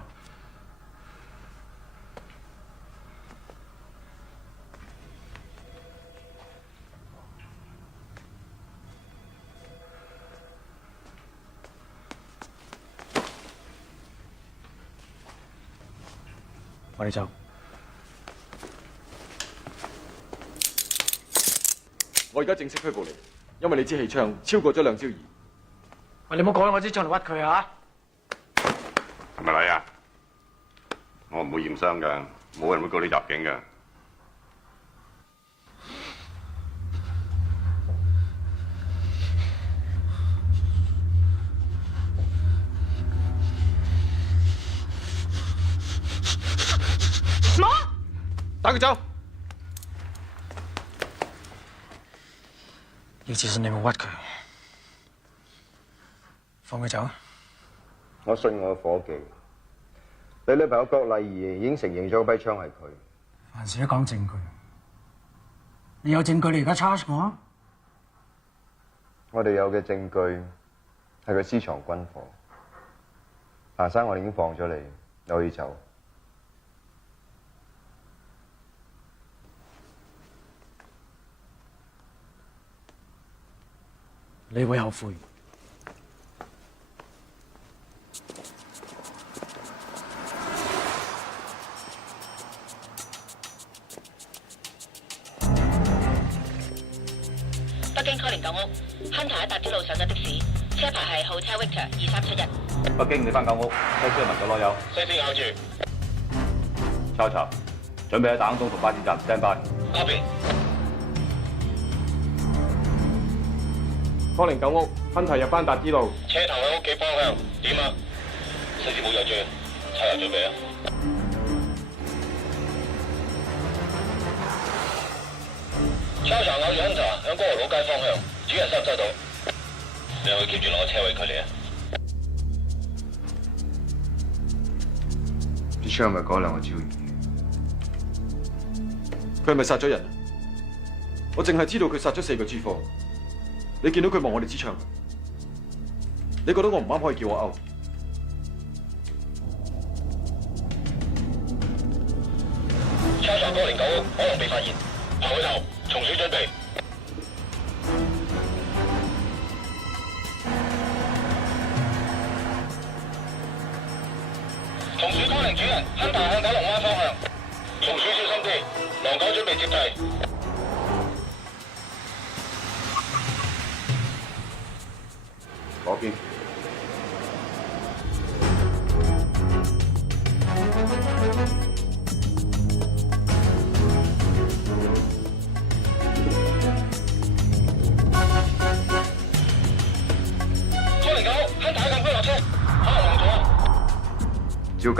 我哋走。我而家正式拘捕你，因為你支氣槍超過咗2招2。喂，你唔好講我支槍嚟屈佢啊！係咪你啊？我唔會驗傷㗎，冇人會告你入境㗎。打佢走！要自信你冇屈佢，放佢走。我信我嘅伙計，你女朋友郭麗儀已經承認咗嗰批槍係佢。凡事都講證據，你有證據你而家 charge 我？我哋有嘅證據係佢私藏軍火。彭生，我哋已經放咗你，你可以走。你會後悔。北京開連舊屋 ，Hunter 喺搭之路上咗的士，車牌係號車 Victor 2371。北京，你翻舊屋，開車問咗攞油。西先咬住。抄查，準備喺大坑東途巴士站 stand by。Copy。柯寧舊屋，Hunter入班達之路。車頭喺屋企方向，點啊？西先冇有住，柴油準備啊！操場咬住 Hunter 向歌河老街方向，主人收唔收到？你可以 keep 住攞車位距離啊！啲槍係咪嗰兩個招兒？佢係咪殺咗人啊？我淨係知道佢殺咗4個 G4。你見到佢望我哋支槍，你覺得我唔啱可以叫我 out。操場歌連舊屋可能被發現，行去頭，松鼠準備。松鼠歌連主人，Hunter向九龍灣方向。松鼠小心啲，狼狗準備接替。嗰邊。柯連九，Hunter喺禁區落車，可能紅咗。照跟。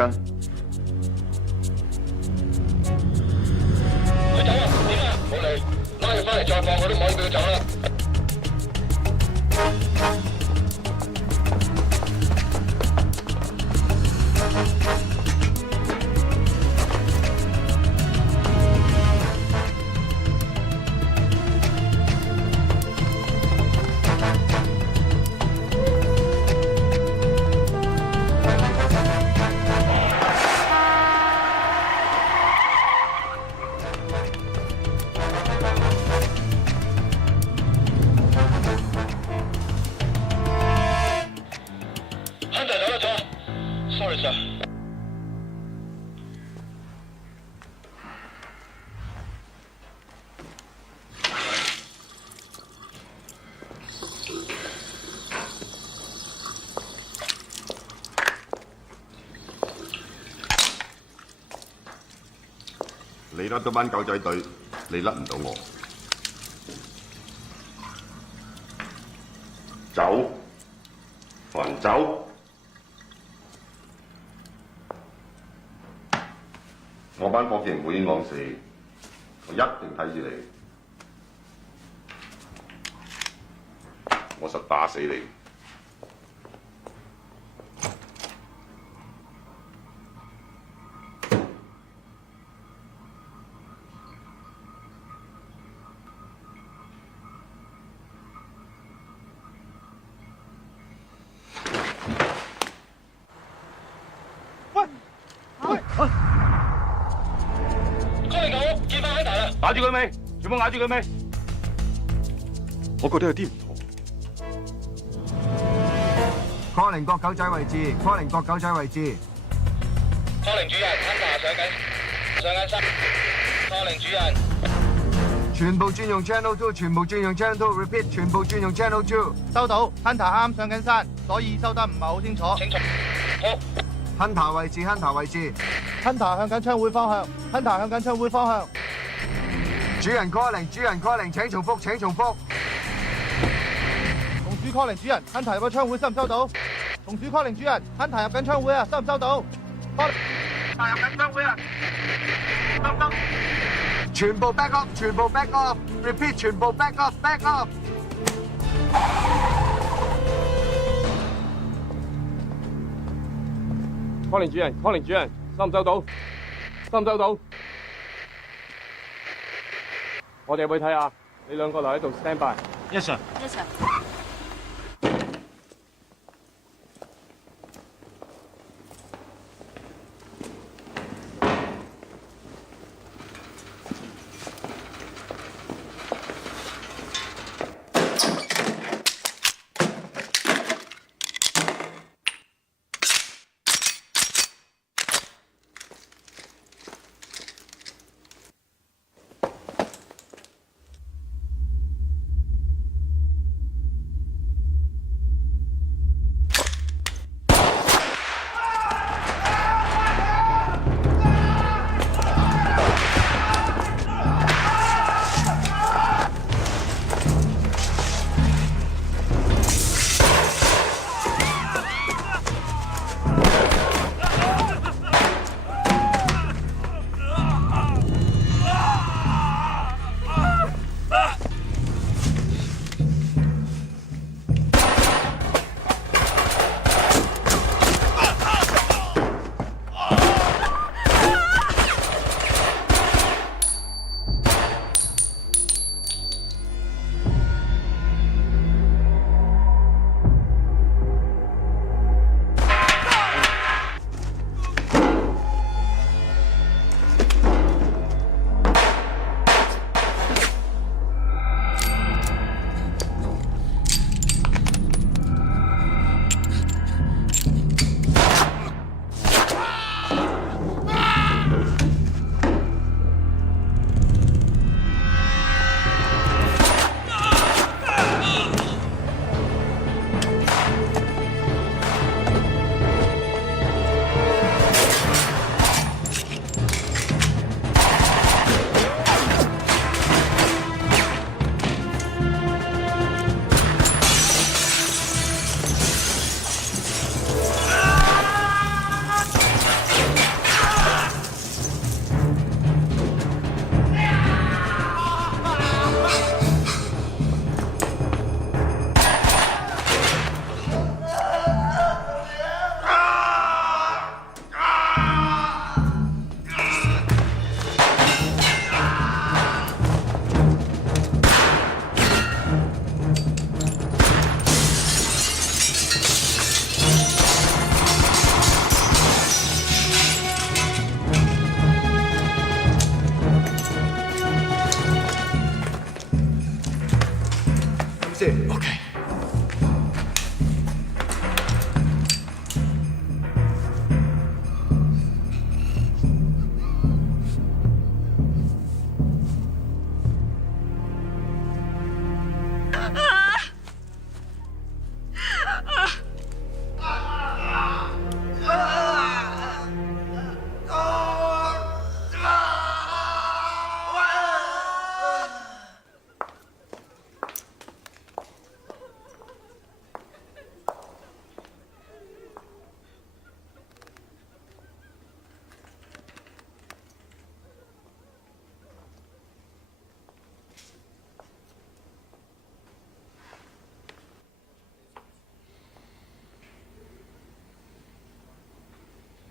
佢走啊？點啊？冇理，拉佢翻嚟再放，我都唔可以俾佢走啦。Sorry, sir。你甩咗班狗仔隊，你甩唔到我。走，還走。我班伙計唔會英講死，我一定睇住你，我實打死你。咬住佢尾，全部咬住佢尾。我覺得有啲唔妥。柯寧角狗仔位置，柯寧角狗仔位置。柯寧主人 ，Hunter 上緊山。柯寧主人，全部轉用 Channel 2，全部轉用 Channel 2，repeat， 全部轉用 Channel 2。收到 ，Hunter 啱上緊山，所以收得唔係好清楚。清楚。好。Hunter 位置 ，Hunter 位置。Hunter 向緊槍會方向 ，Hunter 向緊槍會方向。主人 calling， 主人 calling， 請重複，請重複。松鼠 calling 主人 ，Hunter 入咗槍會收唔收到？松鼠 calling 主人 ，Hunter 入緊槍會啊，收唔收到 ？Hunter 入緊槍會啊，收唔收？全部 back up， 全部 back up，repeat， 全部 back up，back up。柯寧主人，柯寧主人，收唔收到？收唔收到？我哋入去睇下，你兩個留喺度 stand by。Yes sir。Yes sir。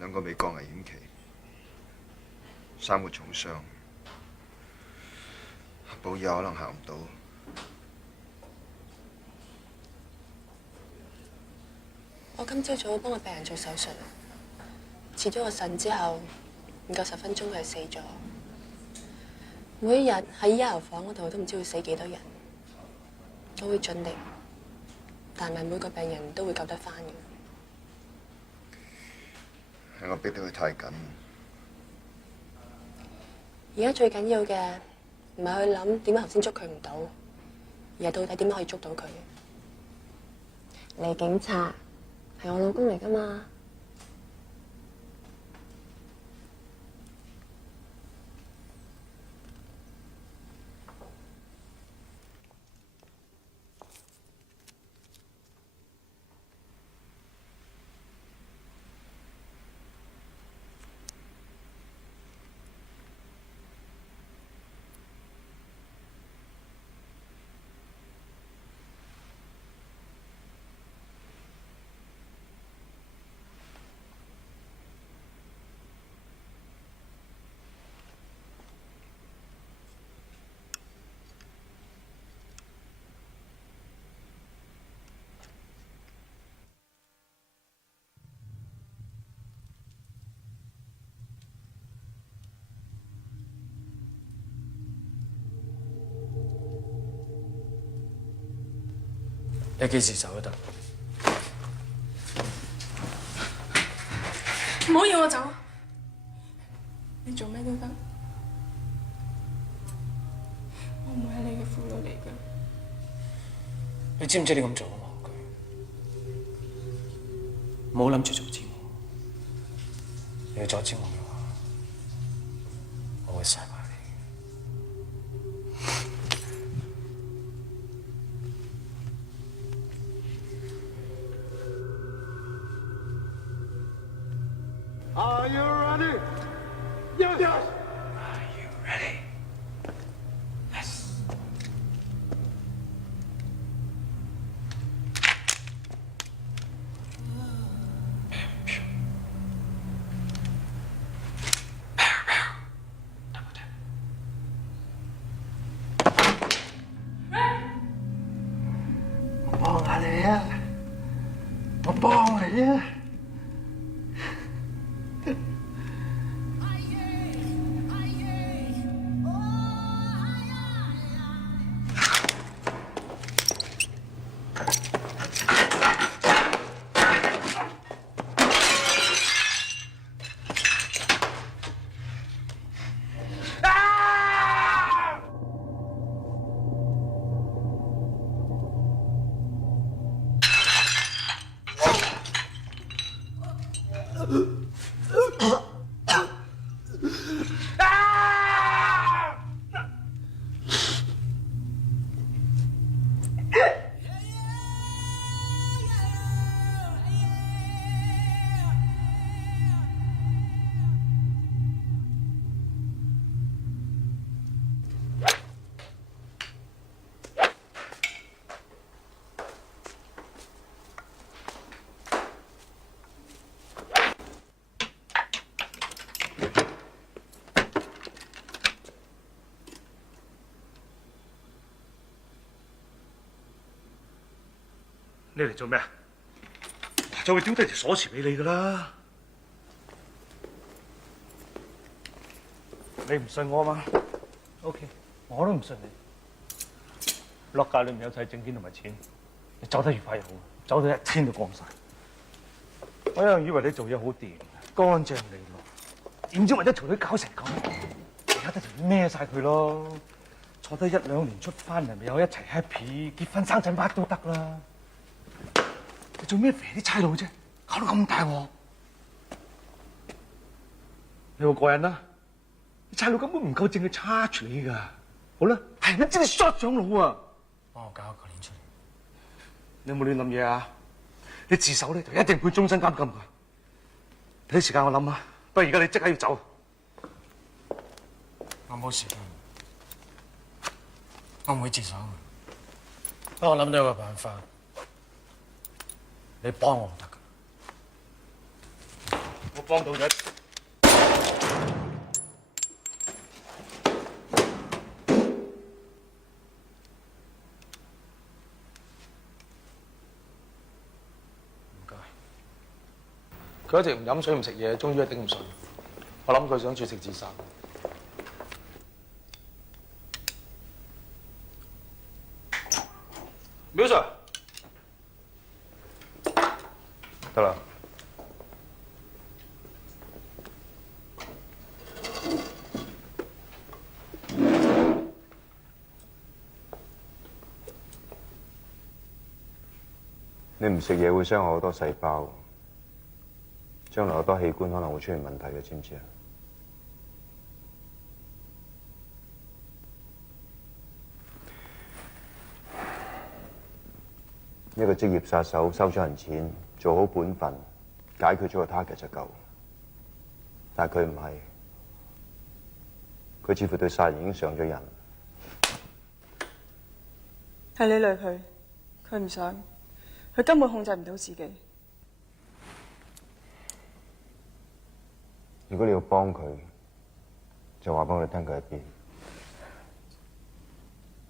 2個美國危險期，3個重傷，寶兒可能行唔到。我今朝早幫個病人做手術，切咗個腎之後，唔夠10分鐘佢就死咗。每一日喺醫療房嗰度都唔知會死幾多人。我會盡力，但唔係每個病人都會救得返嘅。係我逼得佢太緊。而家最緊要嘅唔係去諗點解頭先捉佢唔到，而係到底點樣可以捉到佢。你警察係我老公嚟㗎嘛？你幾時走都得。唔好要我走，你做咩都得，我唔會係你嘅婦女嚟㗎。你知唔知你咁做好戇居？唔好諗住阻止我，你要阻止我嘅話，我會殺埋你。Are you ready? Yes. Yes. Are you ready? Yes. 我幫下你啊！我幫你啊！你嚟做咩啊？就會丟低條鎖匙俾你噶啦！你唔信我嘛 ？OK， 我都唔信你。落架裏面有晒證件同埋錢，你走得越快越好，走到1天就光晒。我一向以為你做嘢好掂，乾淨利落，點知為咗條女搞成咁，而家得條孭晒佢咯。坐低1、2年出翻嚟，咪有一齊 happy， 結婚生仔乜都得啦。你做咩肥啲差佬啫？搞到咁大鑊！你好過癮啦！啲差佬根本唔夠證去 charge 你㗎。好啦，係人都知你 short 上腦啊！幫我搞個鏈出嚟。你有冇亂諗嘢啊？你自首咧就一定判終身監禁㗎。俾啲時間我諗下，不過而家你即刻要走。我冇時間，我唔會自首嘅。不過我諗到一個辦法。你幫我得㗎。我幫到啫。佢一直唔飲水唔食嘢，終於頂唔順。我諗佢想絕食自殺。苗 Sir， 得啦。你唔食嘢會傷害好多細胞。 將來好多器官可能會出現問題嘅，知唔知啊？一個職業殺手收咗人錢，做好本分，解決咗個 target 就夠。但係佢唔係，佢似乎對殺人已經上咗癮。係你累佢，佢唔想，佢根本控制唔到自己。 如果你要幫佢，就話俾我哋聽佢喺邊。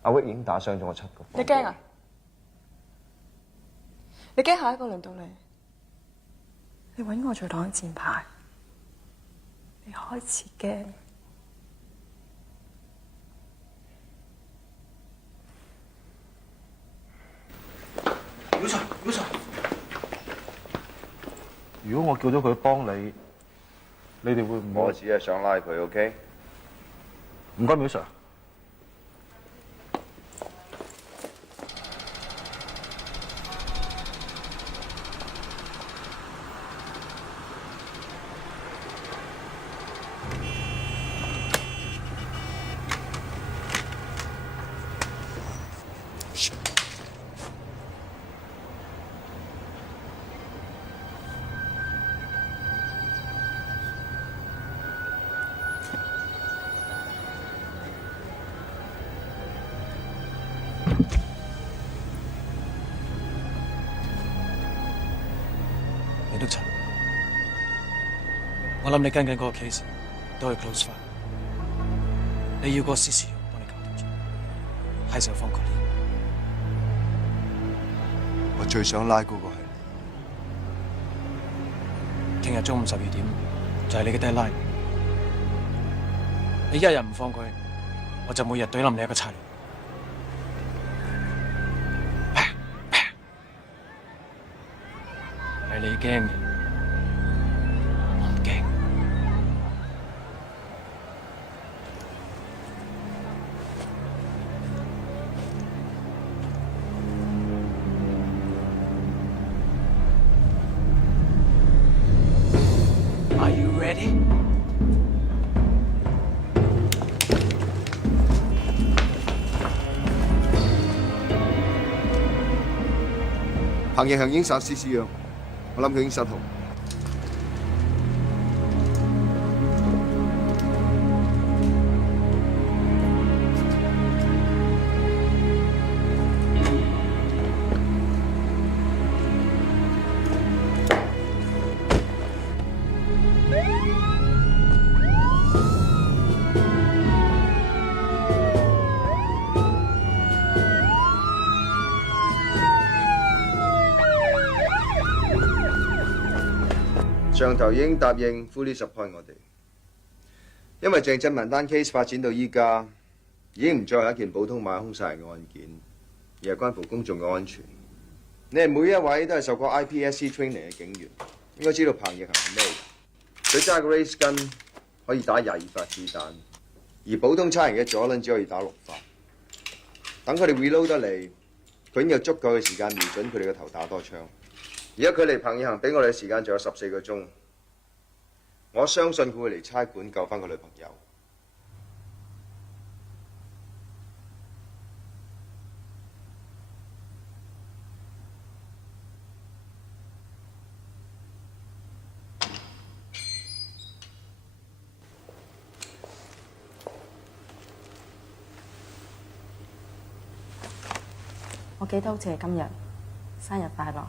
阿威已經打傷咗我7個。你驚啊？你驚下一個輪到你？你揾我做擋箭牌，你開始驚。苗 Sir， 苗 Sir， 如果我叫咗佢幫你。 你哋會唔會？我只係想拉佢 ，OK？ 唔該，苗 Sir。李德陳，我諗你跟緊嗰個 case 都係 close file。你要個 CCU 幫你搞掂咗，係時候放佢呢。我最想拉嗰個係你。聽日中午12點就係你嘅 deadline。你一日唔放佢，我就每日懟冧你一個差佬。係你驚嘅，我唔驚。Are you ready？ 彭奕向已經殺 CCU。 我諗佢已經失控。上頭已經答應 fully support 我哋，因為鄭振文單 case 發展到依家，已經唔再係一件普通買兇殺人嘅案件，而係關乎公眾嘅安全。你哋每一位都係受過 IPSC training 嘅警員，應該知道彭奕行係咩嘅。佢揸個 race gun 可以打22發子彈，而普通差人嘅左輪只可以打6發。等佢哋 reload 得嚟，佢已經有足夠嘅時間瞄準佢哋嘅頭打多槍。 而家距離彭奕行俾我哋嘅時間仲有14個鐘，我相信佢會嚟差館救翻個女朋友。我記得好似係今日，生日快樂。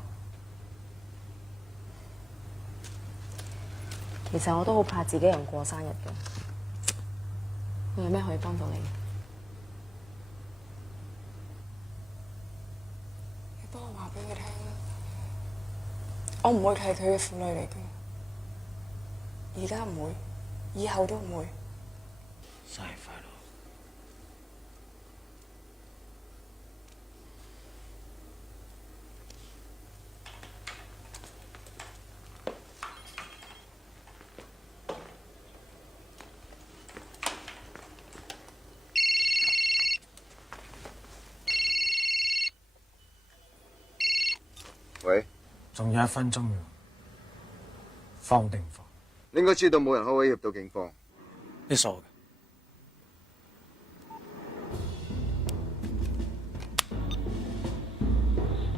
其實我都好怕自己人過生日嘅。我有咩可以幫到你？你幫我話俾佢聽啦，我唔會係佢嘅婦女嚟嘅，而家唔會，以後都唔會。生日快樂！喂，仲有1分鐘喎，放定唔放？你應該知道冇人可以威脅到警方。你傻嘅？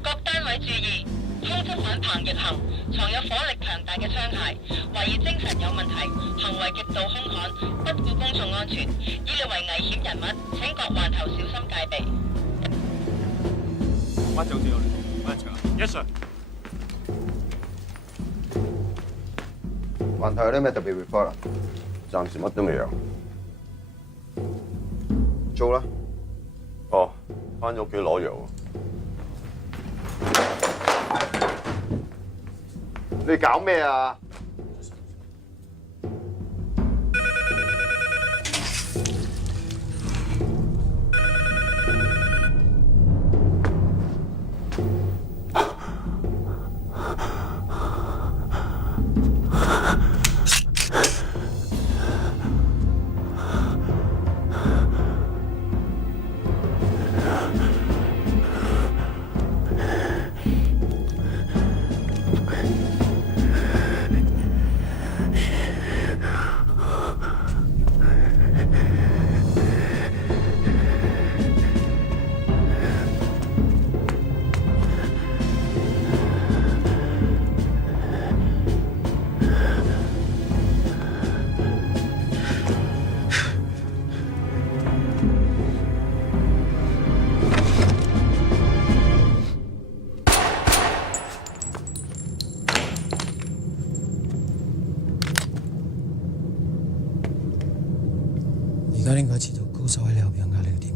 各單位注意，通緝犯彭奕恒藏有火力強大嘅槍械，懷疑精神有問題，行為極度兇悍，不顧公眾安全，已列為危險人物，請各環頭小心戒備。關總之有關場。Yes sir。環頭有啲咩特別 report 啊？暫時乜都未有。做啦。哦，翻咗屋企攞藥。你搞咩啊？而家應該知道高手喺你後邊壓力係點嘅。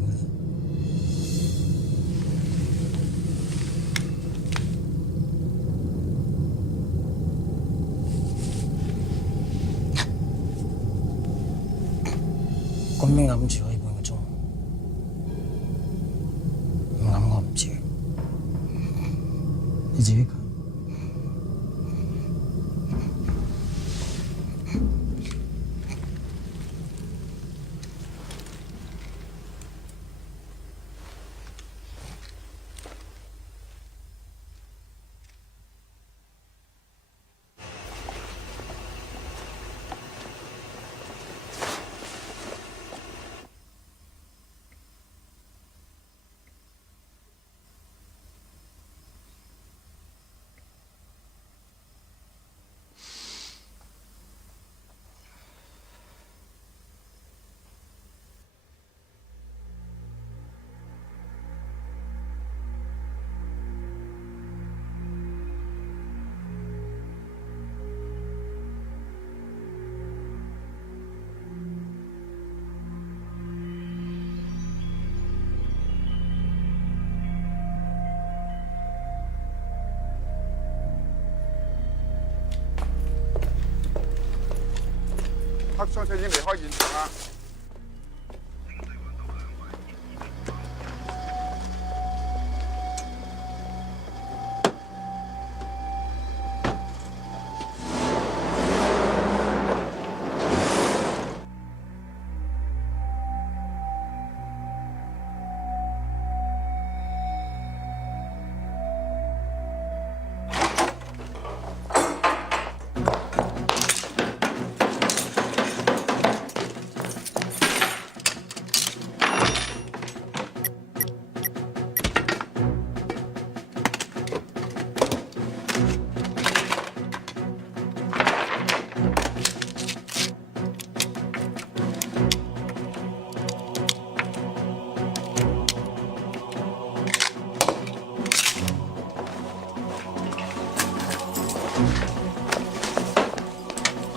咁你揞住可以半個鐘，唔揞我唔知。你自己講。黑槍車已經離開現場啦。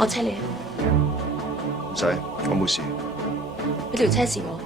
我車你啊，唔使，我冇事。俾條車匙我。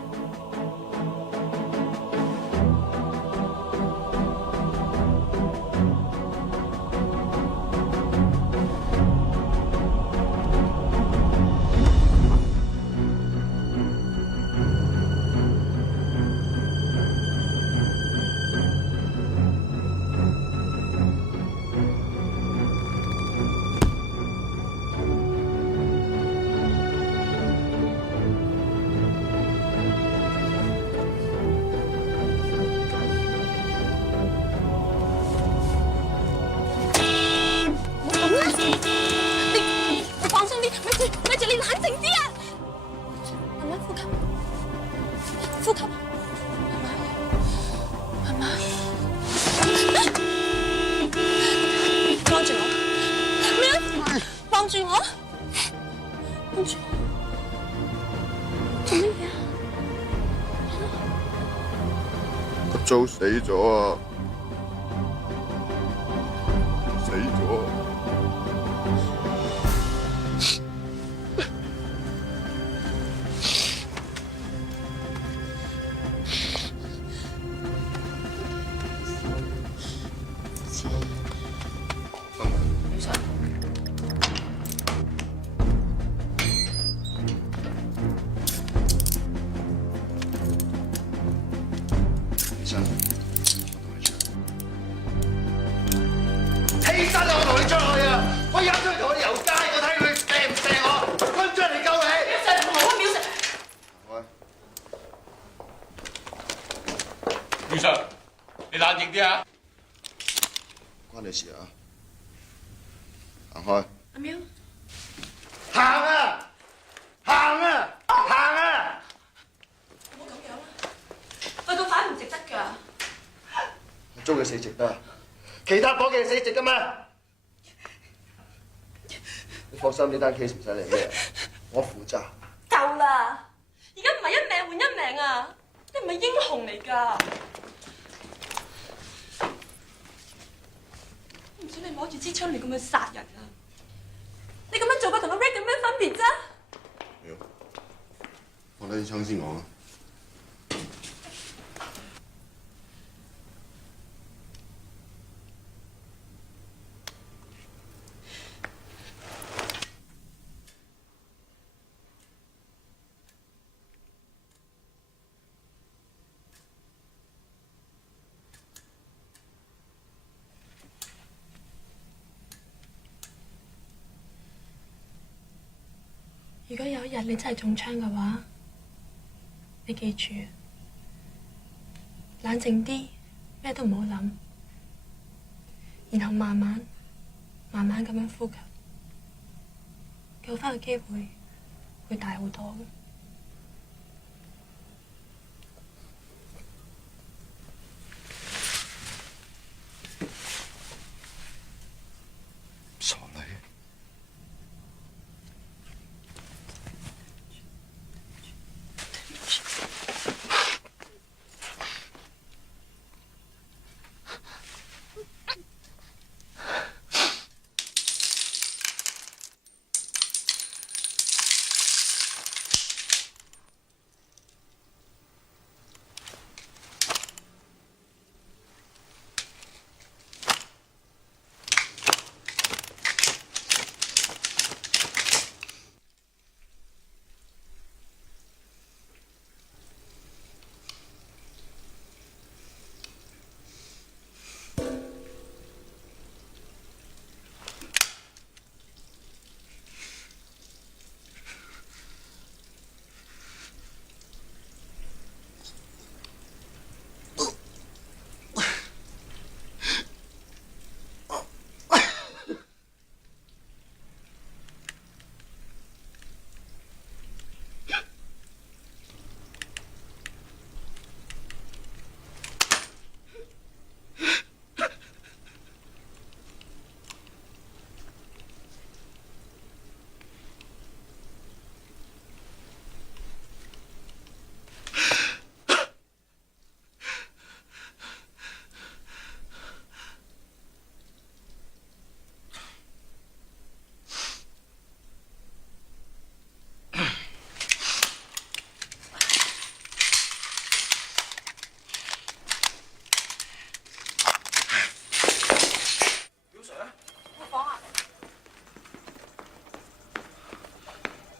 租死咗啊！死咗！起身啊！我同你出去啊！我入出去同佢遊街，我睇佢射唔射我，我出嚟救你。秒射唔好啊！秒射。廖 Sir，你冷靜啲啊！關你事啊！行開。阿喵，行啊！行啊！行啊！唔好咁樣啦，喂，個牌唔值得㗎。我租佢死值得，其他伙計死值㗎嘛？你放心，呢單 case 唔使理咩，我負責。夠啦！而家唔係一命換一命啊！你唔係英雄嚟㗎。唔准你攞住支槍嚟咁樣殺人啊！你咁樣做法同阿 Rick 有咩分別啫？放低支槍先講啊！如果有一日你真係中槍嘅話，你記住，冷靜啲，咩都唔好諗，然後慢慢咁樣呼吸，救翻嘅機會大好多。傻女。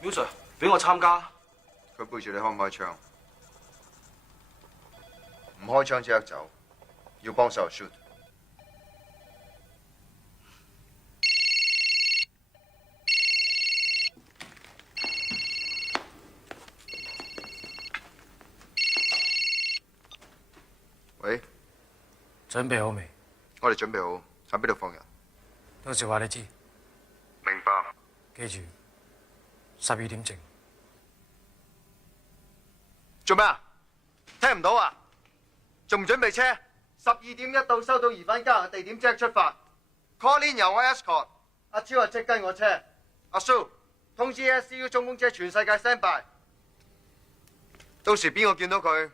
表 Sir， 俾我參加。佢背住你開唔開槍？唔開槍即刻走，要幫手 shoot。喂，準備好未？我哋準備好，喺邊度放人？到時話你知。明白。記住，12點正。做咩啊？聽唔到啊？仲唔準備車？12點一到，收到疑犯家人嘅地點即刻出發。Call in 由我 escort， 阿超啊即跟我車。阿蘇通知 SCU 中風車全世界 stand by。到時邊個見到佢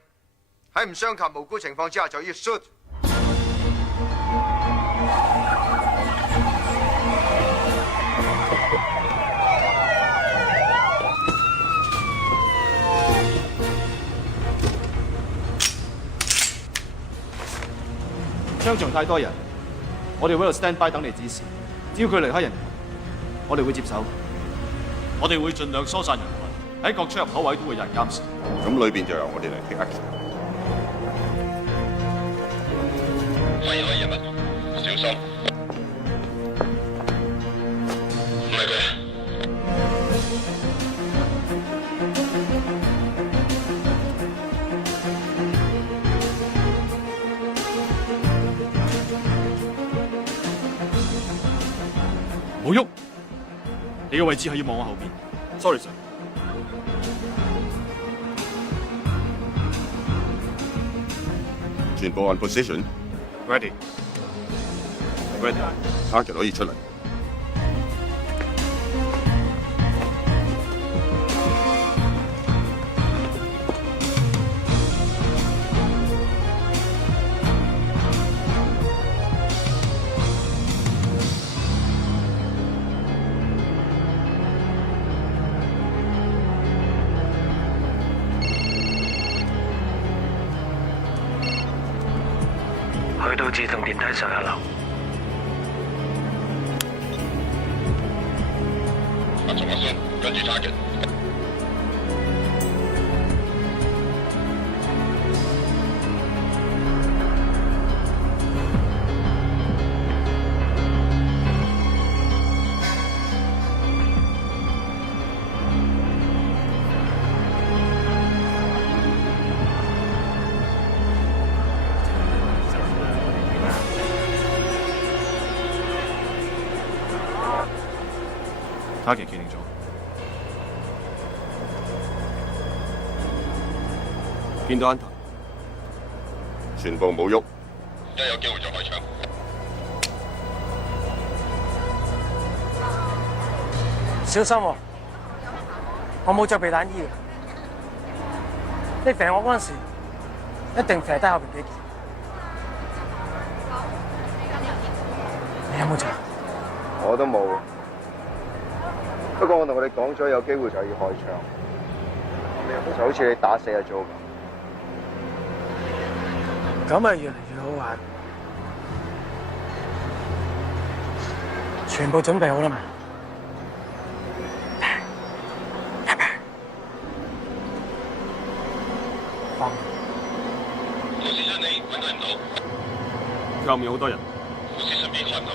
喺唔傷及無辜情況之下就要 shoot。槍場太多人，我哋會喺度 stand by 等你指示。只要佢離開人群，我哋會接手。我哋會盡量疏散人群，喺各出入口位都會有人監視。咁裏邊就由我哋嚟 take action。發現可疑人物，小心。唔係佢。冇喐，你嘅位置係要望我後邊。Sorry sir。全部 on position。Ready。Ready。target可以出嚟。去到自動電梯上1樓。阿松阿孫，跟住 target。target 企定咗，見到 Hunter， 全部冇喐，一有機會就開槍。小心喎！我冇着避彈衣嘅，你射我嗰陣時，一定射低後邊幾件。你有冇着？我都冇。不過我同佢哋講咗，有機會就要開槍，就好似你打死阿 Jo 咁。咁咪越嚟越好玩。全部準備好啦嘛？放。護士長你揾佢唔到，後面好多人。護士順便開唔到。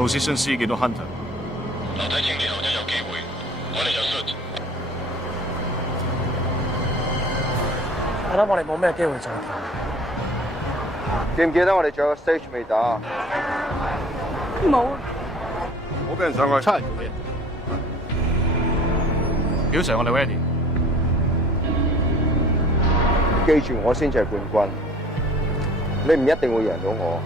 Position C 見到 Hunter。樓梯清理後一有機會，我哋就 shoot。我諗我哋冇咩機會再見。記唔記得我哋仲有個 stage 未打？冇。唔好俾人上去。出嚟做嘢。表 Sir， 我哋 ready。記住，我先至係冠軍，你唔一定會贏到我。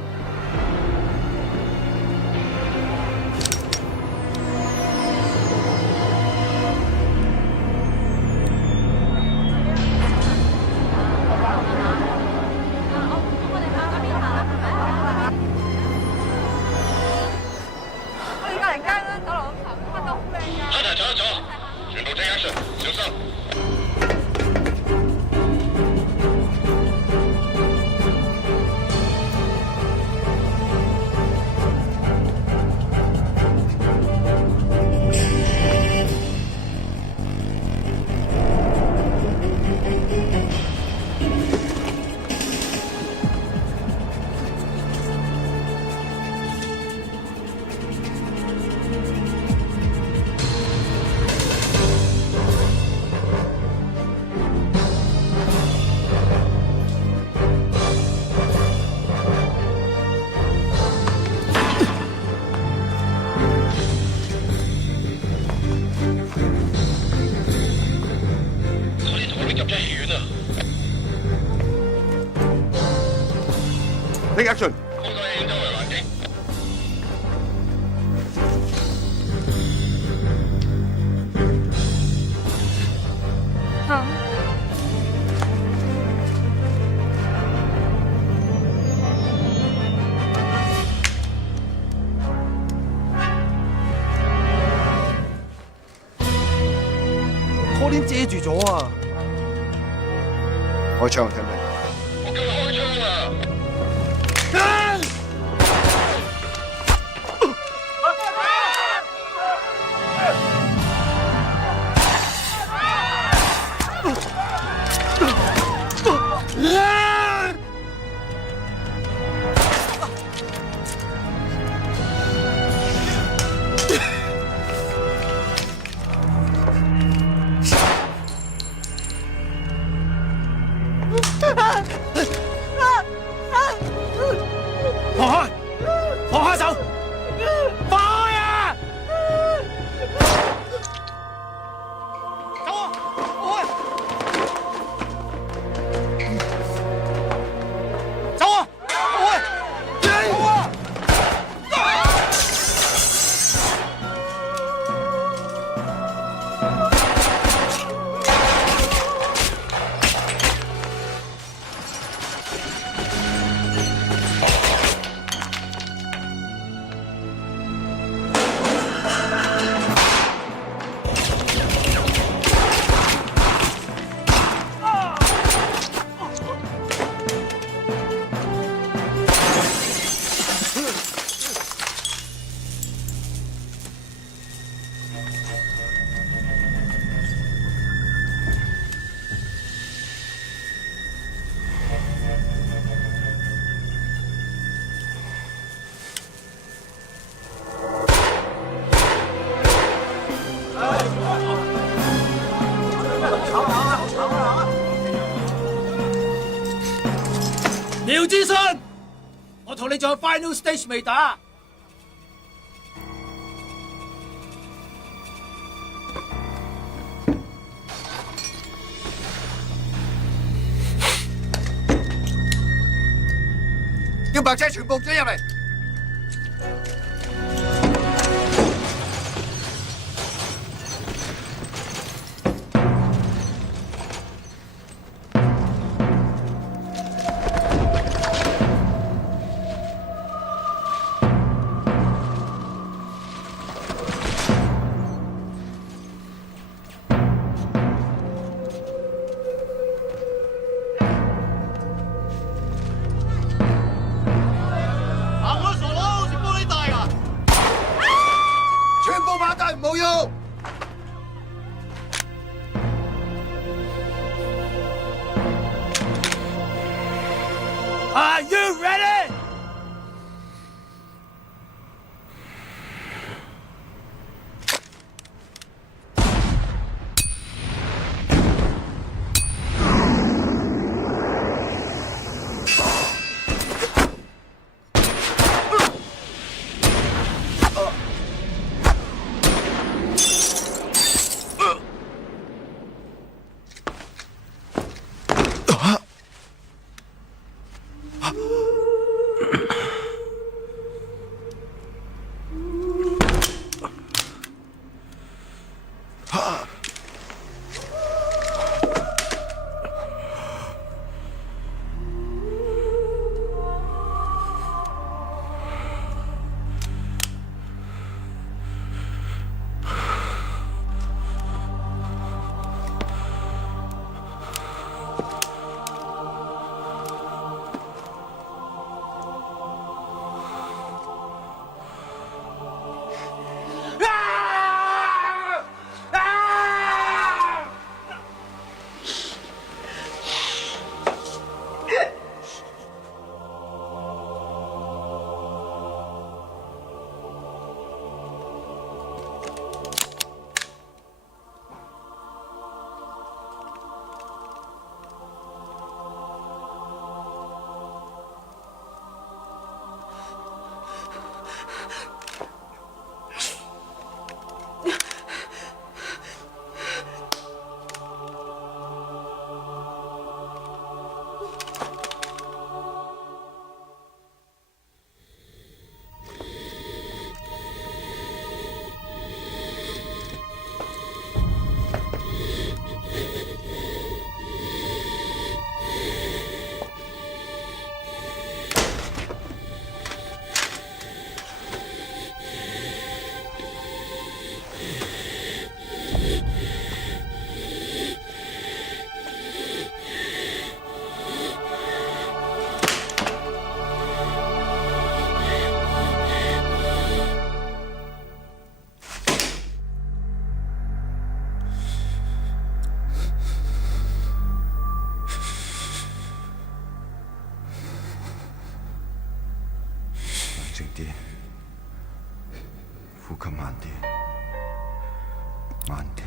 鏈遮住咗啊！開槍聽唔聽？放開手！放開啊！走啊！走啊！廖之信，我同你仲有 final stage 未打。叫白車全部追入嚟。啲，呼吸慢啲，慢啲。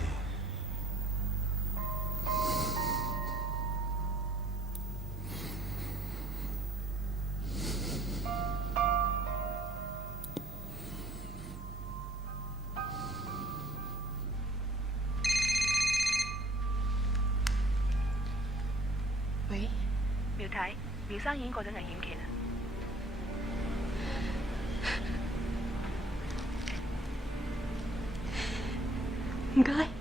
喂，苗太，苗生已經過咗危險期啦。唔該。